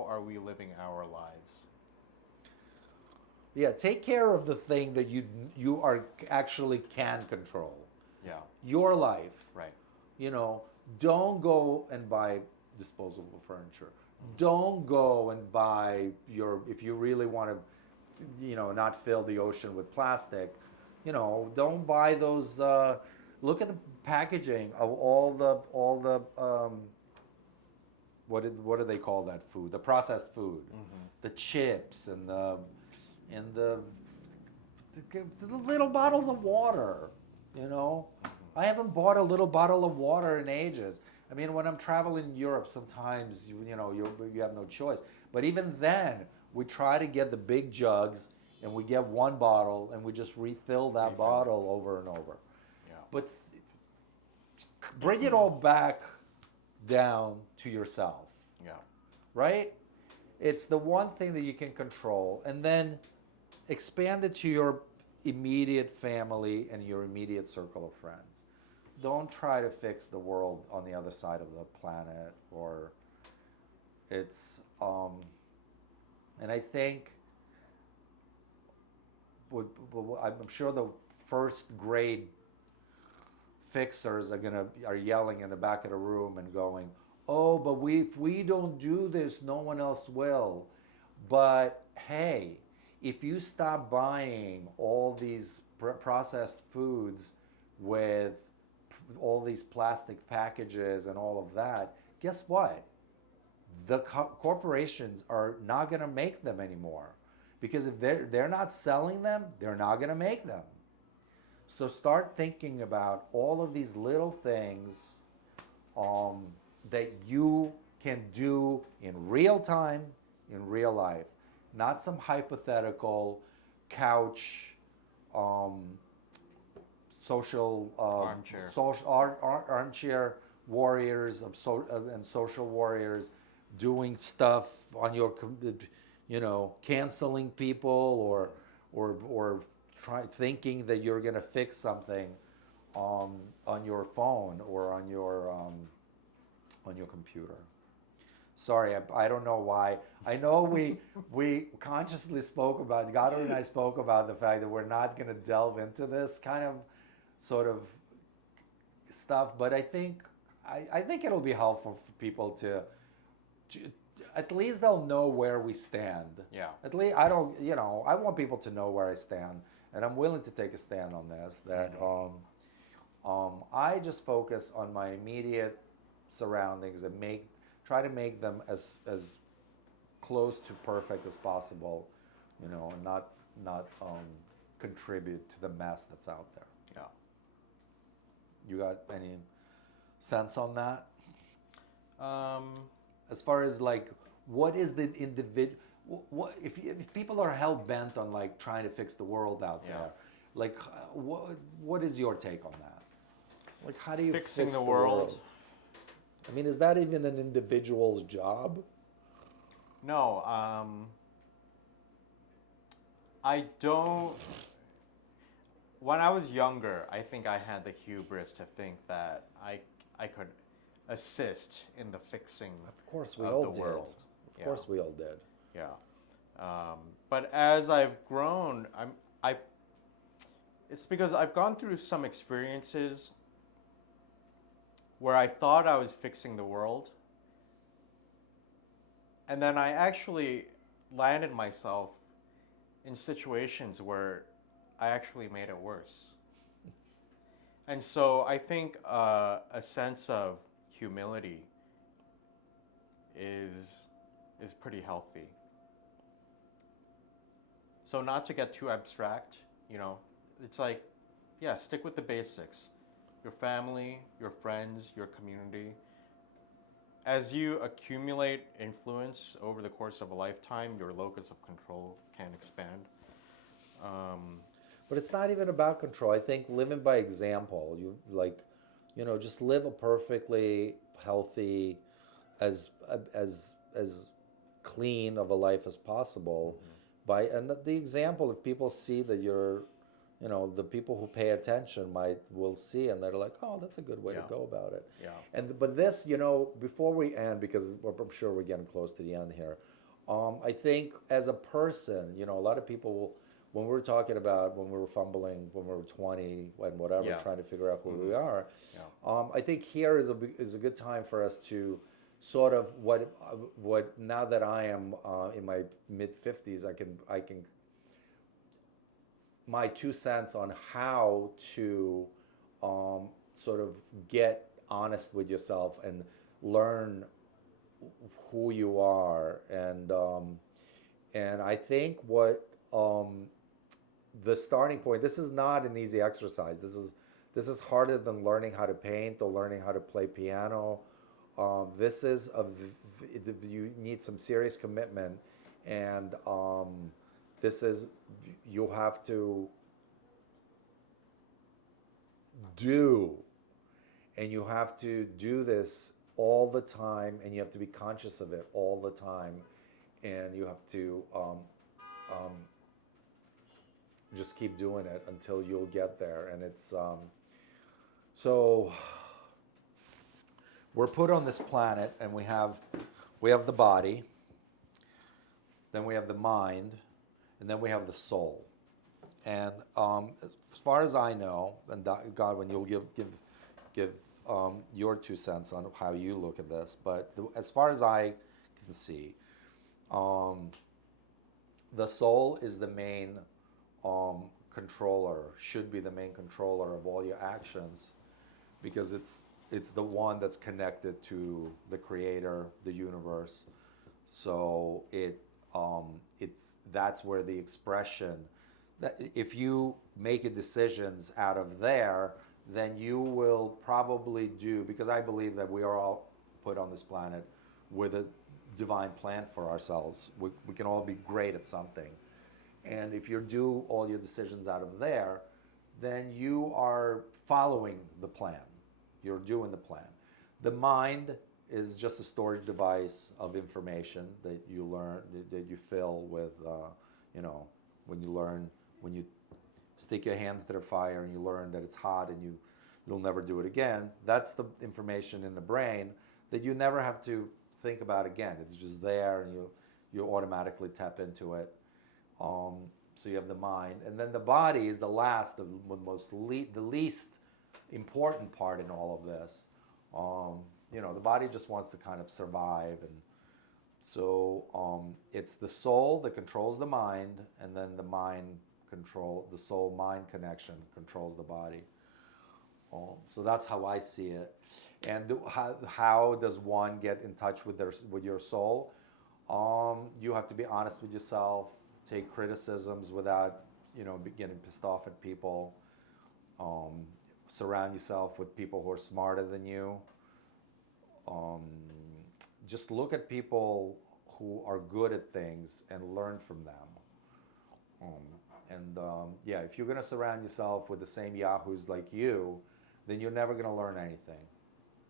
are we living our lives? Yeah, take care of the thing that you are actually can control. Yeah. Your life. Right. Don't go and buy disposable furniture. Don't go and buy if you really want to, not fill the ocean with plastic, don't buy those. Look at the packaging of all the what do they call that food? The processed food, the chips and the little bottles of water. I haven't bought a little bottle of water in ages. I mean, when I'm traveling in Europe, sometimes you have no choice. But even then, we try to get the big jugs, and we get one bottle, and we just refill that Refill it. bottle over and over. Yeah. But bring it all back down to yourself, Yeah. right? It's the one thing that you can control, and then expand it to your immediate family and your immediate circle of friends. Don't try to fix the world on the other side of the planet, or it's and I think I'm sure the first grade fixers are yelling in the back of the room and going, "Oh, but if we don't do this, no one else will." But hey, if you stop buying all these processed foods with all these plastic packages and all of that, guess what? The corporations are not going to make them anymore, because if they're not selling them, they're not going to make them. So start thinking about all of these little things um, that you can do in real time, in real life, not some hypothetical couch um, Armchair. armchair warriors and social warriors doing stuff on your canceling people, or thinking that you're going to fix something on your phone or on your computer. Sorry, I don't know why. I know we consciously spoke about, Goddard and I spoke about the fact that we're not going to delve into this kind of sort of stuff, but I think it'll be helpful for people to at least they'll know where we stand. Yeah. At least I don't, I want people to know where I stand, and I'm willing to take a stand on this. That I just focus on my immediate surroundings and try to make them as close to perfect as possible, and not contribute to the mess that's out there. Yeah. You got any sense on that? Um, As far as like, what is the individual? What if people are hell bent on like trying to fix the world out Yeah. there? Like, what is your take on that? Like, how do you Fixing fix the world? I mean, is that even an individual's job? No. I don't. When I was younger, I think I had the hubris to think that I could assist in the fixing Of course, we of all the did. world. Of course, we all did. Yeah. But as I've grown, I. It's because I've gone through some experiences where I thought I was fixing the world, and then I actually landed myself in situations where I actually made it worse. And so I think a sense of humility is is pretty healthy. So not to get too abstract, it's like, yeah, stick with the basics. Your family, your friends, your community. As you accumulate influence over the course of a lifetime, your locus of control can expand. Um, But it's not even about control. I think living by example. Just live a perfectly healthy, as clean of a life as possible. And the example, if people see that the people who pay attention will see, and they're like, oh, that's a good way to Yeah. go about it. yeah. But this, before we end, because I'm sure we're getting close to the end here, I think as a person, a lot of people, when we were talking about when we were fumbling, when we were 20 and whatever, Yeah. trying to figure out who we are, Yeah. I think here is a good time for us to sort of what now that I am in my mid 50s, I can my 2 cents on how to sort of get honest with yourself and learn who you are, and I think what the starting point. This is not an easy exercise. This is harder than learning how to paint or learning how to play piano this is you need some serious commitment, and this is you have to do, and you have to do this all the time, and you have to be conscious of it all the time, and you have to um, just keep doing it until you'll get there. And it's so we're put on this planet, and we have the body, then we have the mind, and then we have the soul. And as far as I know, and Godwin, you'll give your 2 cents on how you look at this. But as far as I can see, the soul is the main controller, should be the main controller of all your actions, because it's the one that's connected to the Creator, the universe. So that's where the expression, that if you make your decisions out of there, then you will probably do, because I believe that we are all put on this planet with a divine plan for ourselves. We can all be great at something. And if you do all your decisions out of there, then you are following the plan. You're doing the plan. The mind is just a storage device of information that you learn, that you fill with, when you stick your hand to the fire and you learn that it's hot and you'll never do it again. That's the information in the brain that you never have to think about again. It's just there, and you automatically tap into it. So you have the mind, and then the body is the last, the least important part in all of this. The body just wants to kind of survive, and so it's the soul that controls the mind, and then the soul-mind connection controls the body. So that's how I see it. And how does one get in touch with your soul? You have to be honest with yourself. Take criticisms without, getting pissed off at people. Surround yourself with people who are smarter than you. Just look at people who are good at things and learn from them. If you're going to surround yourself with the same yahoos like you, then you're never going to learn anything.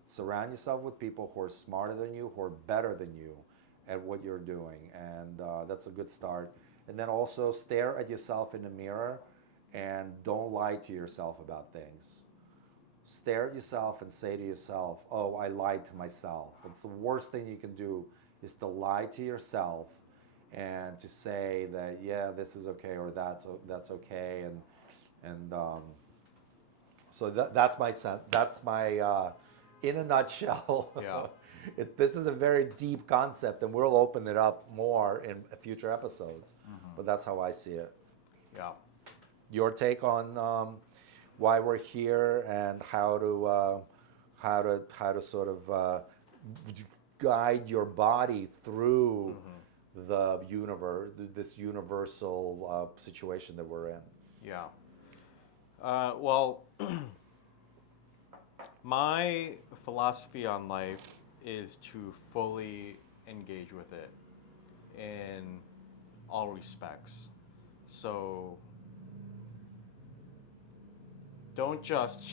Surround yourself with people who are smarter than you, who are better than you at what you're doing, and that's a good start. And then also stare at yourself in the mirror and don't lie to yourself about things. Stare at yourself and say to yourself, oh, I lied to myself. It's the worst thing you can do, is to lie to yourself and to say that, yeah, this is okay, or that's okay. And so that's my sense. That's my, in a nutshell. Yeah. This is a very deep concept, and we'll open it up more in future episodes. But that's how I see it. Yeah. Your take on why we're here and how to sort of guide your body through the universe, this universal situation that we're in. Yeah. Well, my philosophy on life is to fully engage with it in all respects. So don't just,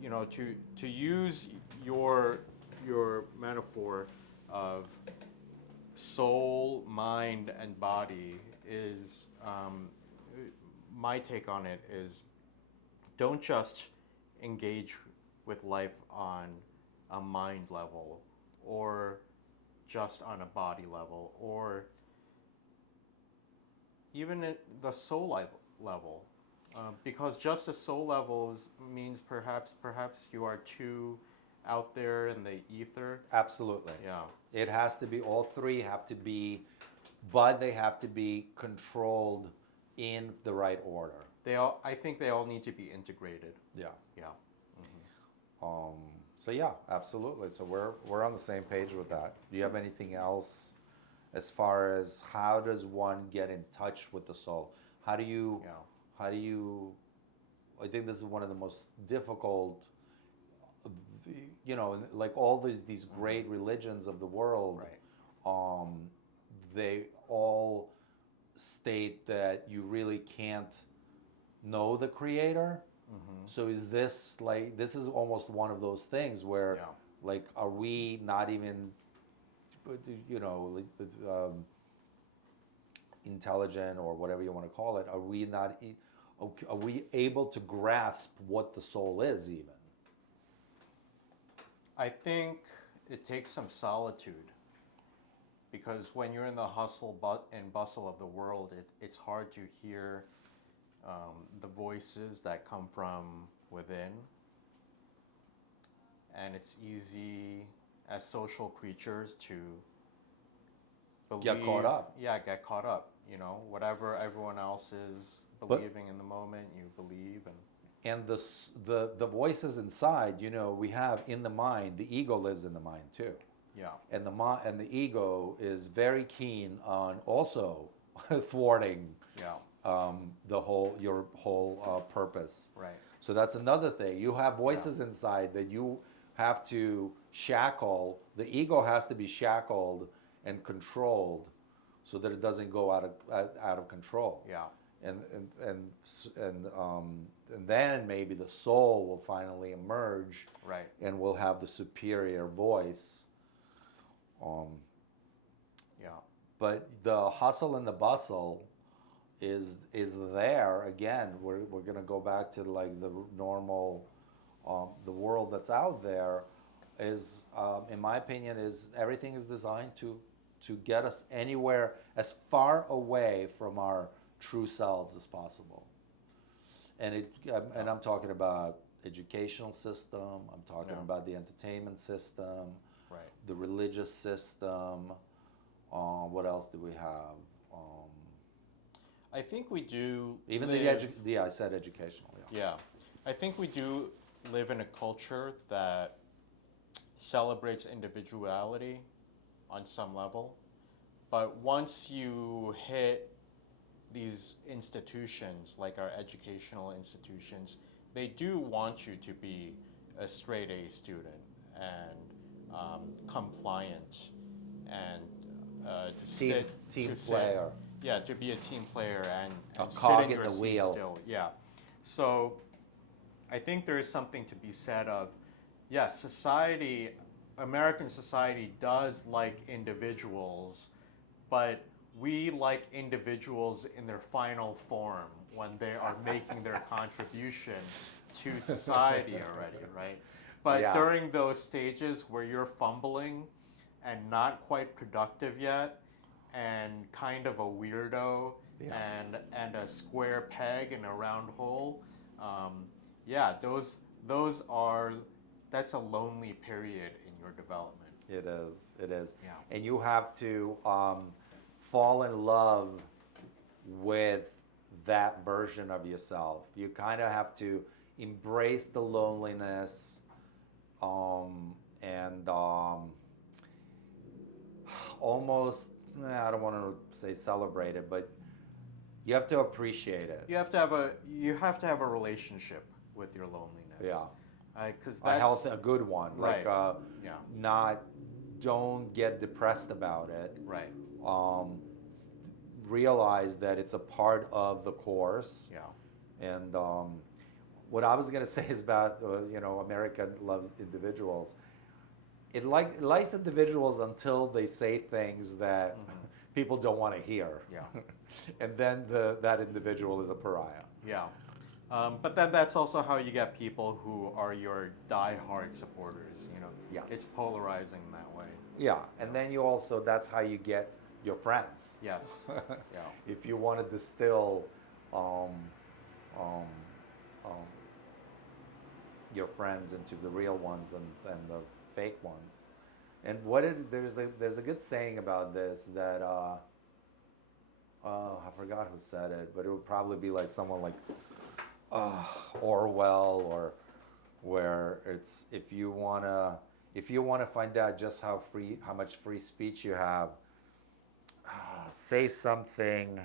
to use your metaphor of soul, mind, and body is, my take on it is, don't just engage with life on a mind level or just on a body level or even at the soul level. Because just a soul level means perhaps you are too out there in the ether. Absolutely. Yeah. It has to be, all three have to be, but they have to be controlled in the right order. I think they all need to be integrated. Yeah. Yeah. So yeah, absolutely. So we're on the same page with that. Do you have anything else as far as how does one get in touch with the soul? How do you? I think this is one of the most difficult you know, like all these great religions of the world, Right. they all state that you really can't know the creator. Mm-hmm. So is this like, this is almost one of those things where Yeah. like, are we not even, you know, like, intelligent or whatever you want to call it? Are we not? Are we able to grasp what the soul is even? I think it takes some solitude because when you're in the hustle and bustle of the world, it's hard to hear the voices that come from within. And it's easy as social creatures to Get caught believe, up. yeah, get caught up. You know, whatever everyone else is But believing in the moment, you believe, and the voices inside, you know, we have in the mind. The ego lives in the mind too, yeah, and the ego is very keen on also thwarting yeah, your whole purpose. right, So that's another thing. You have yeah, voices inside that you have to shackle. The ego has to be shackled and controlled so that it doesn't go out of control. yeah, And then maybe the soul will finally emerge right, and will have the superior voice. Um, yeah, but the hustle and the bustle is there again. We're gonna go back to like the normal, the world that's out there is, in my opinion, is everything is designed to get us anywhere as far away from our true selves as possible. And I'm talking about educational system. I'm talking yeah, about the entertainment system, right. the religious system. What else do we have? I think we do Even live, yeah, I said educational. Yeah. yeah, I think we do live in a culture that celebrates individuality on some level. But once you hit these institutions, like our educational institutions, they do want you to be a straight A student and compliant and Team team to sit, player, yeah, to be a team player a and sit cog in in your the seat wheel. still, yeah. So I think there is something to be said of, yes, society, American society does like individuals, but we like individuals in their final form when they are making their contribution to society already, right? But Yeah. during those stages where you're fumbling and not quite productive yet, and kind of a weirdo, Yes. and a square peg in a round hole, yeah, those are that's a lonely period in your development. It is. It is. Yeah. And you have to fall in love with that version of yourself. You kind of have to embrace the loneliness, and almost, I don't want to say celebrate it, but you have to appreciate it. You have to have a relationship with your loneliness. Yeah. Because A that's a good one. Like, right. Yeah. not, don't get depressed about it. Right. Um, Realize that it's a part of the course. Yeah. And what I was going to say is about, you know, America loves individuals. It likes individuals until they say things that people don't want to hear. Yeah. And then that individual is a pariah. Yeah. But then that's also how you get people who are your die-hard supporters. You know, Yes. it's polarizing that way. Yeah, and then you also, that's how you get your friends. Yes. Yeah. If you want to distill um, um, um, your friends into the real ones and the fake ones. And there's a good saying about this that, I forgot who said it, but it would probably be like someone like Orwell, or where it's, if you wanna find out just how much free speech you have, say something.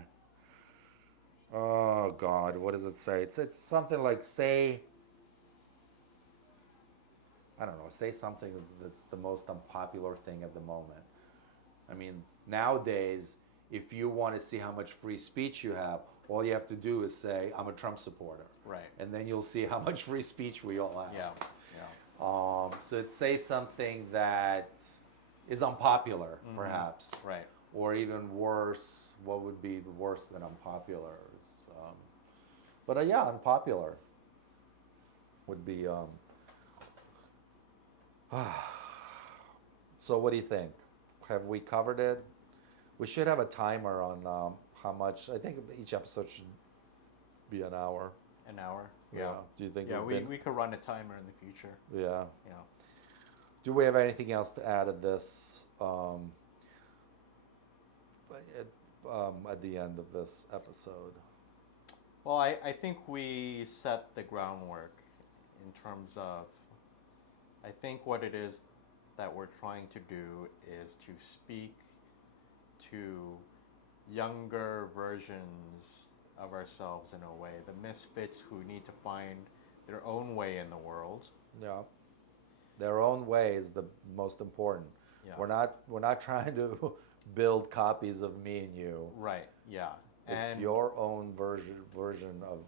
Oh God, what does it say? It's something like, say, I don't know, say something that's the most unpopular thing at the moment. I mean, nowadays, if you want to see how much free speech you have, all you have to do is say, I'm a Trump supporter. Right. And then you'll see how much free speech we all have. Yeah. Yeah. So it say something that is unpopular, perhaps. Right. Or even worse, what would be worse than unpopular? But yeah, unpopular would be. So what do you think? Have we covered it? We should have a timer on how much. I think each episode should be an hour. An hour. Yeah. Yeah. Do you think? Yeah. We could run a timer in the future. Yeah. Yeah. Do we have anything else to add at this? At the end of this episode. Well, I think we set the groundwork in terms of, I think what it is that we're trying to do is to speak to younger versions of ourselves in a way, the misfits who need to find their own way in the world. Yeah. Their own way is the most important. Yeah. We're not trying to build copies of me and you. Right. Yeah. It's your own version of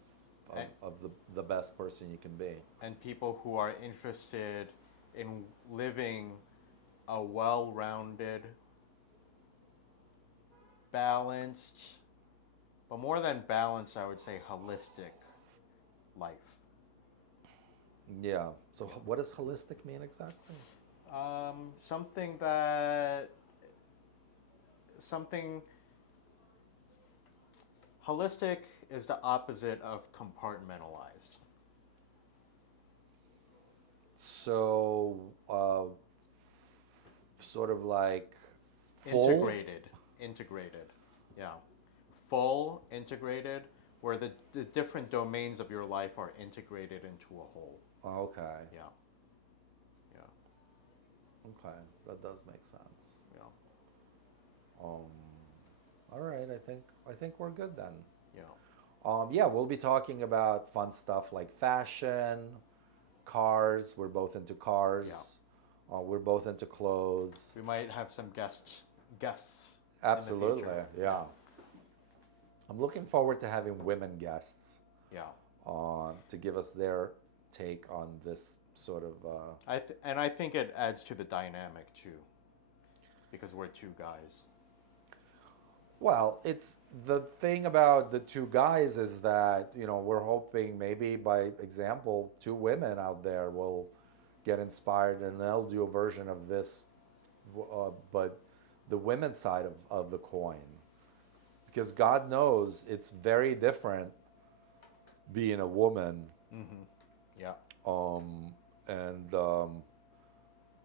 the best person you can be. And people who are interested in living a well-rounded, balanced, but more than balanced, I would say holistic life. Yeah. So what does holistic mean exactly? Something holistic is the opposite of compartmentalized. So, sort of like full? Integrated, yeah. Full, integrated, where the different domains of your life are integrated into a whole. Okay. Yeah. Yeah. Okay, that does make sense. Yeah. All right, I think we're good then. Yeah. Yeah, we'll be talking about fun stuff like fashion, cars. We're both into cars. We're both into clothes. We might have some guests. Absolutely, in the future. yeah. I'm looking forward to having women guests. Yeah. To give us their take on this sort of. I think it adds to the dynamic too, because we're two guys. Well, it's the thing about the two guys is that, we're hoping maybe by example, two women out there will get inspired and they'll do a version of this, but the women's side of the coin. Because God knows it's very different being a woman. Mm-hmm. Yeah. And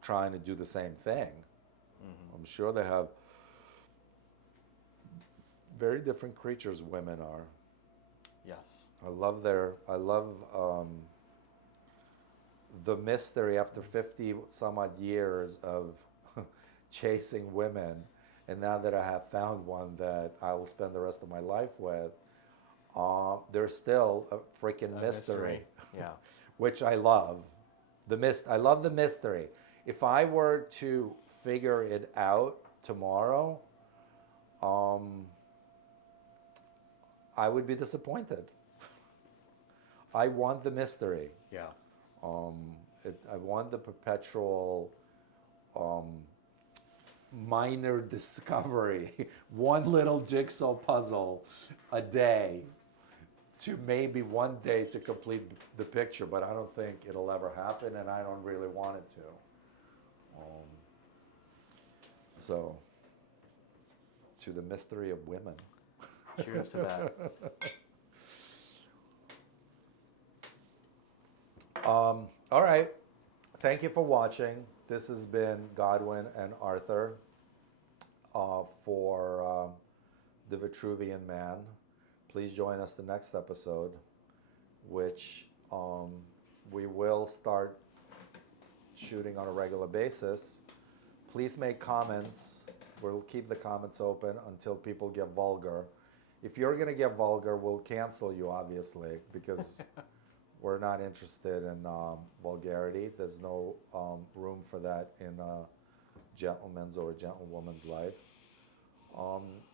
trying to do the same thing. Mm-hmm. I'm sure they have very different creatures women are. Yes. I love the mystery after 50 some odd years of chasing women, and now that I have found one that I will spend the rest of my life with, there's still a freaking mystery. Yeah. Which I love. I love the mystery. If I were to figure it out tomorrow, I would be disappointed. I want the mystery. Yeah. I want the perpetual minor discovery, one little jigsaw puzzle a day to maybe one day to complete the picture, but I don't think it'll ever happen, and I don't really want it to. So, to the mystery of women. Cheers to that. All right. Thank you for watching. This has been Godwin and Arthur for the Vitruvian Man. Please join us the next episode, which we will start shooting on a regular basis. Please make comments. We'll keep the comments open until people get vulgar. If you're going to get vulgar, we'll cancel you, obviously, because We're not interested in vulgarity. There's no room for that in a gentleman's or a gentlewoman's life.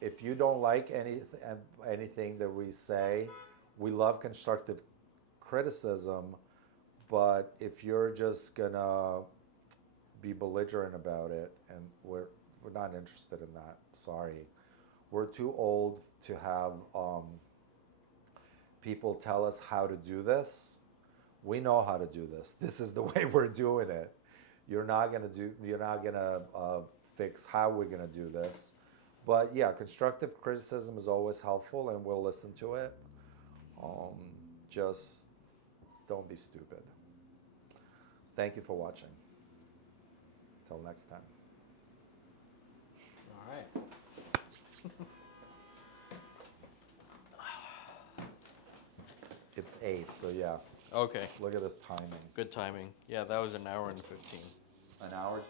If you don't like anything that we say, we love constructive criticism, but if you're just gonna be belligerent about it, and we're not interested in that. Sorry, we're too old to have people tell us how to do this. We know how to do this. This is the way we're doing it. You're not gonna fix how we're gonna do this. But yeah, constructive criticism is always helpful, and we'll listen to it. Just don't be stupid. Thank you for watching. Till next time. All right. It's 8, so yeah. Okay. Look at this timing. Good timing. Yeah, that was an hour and 15. An hour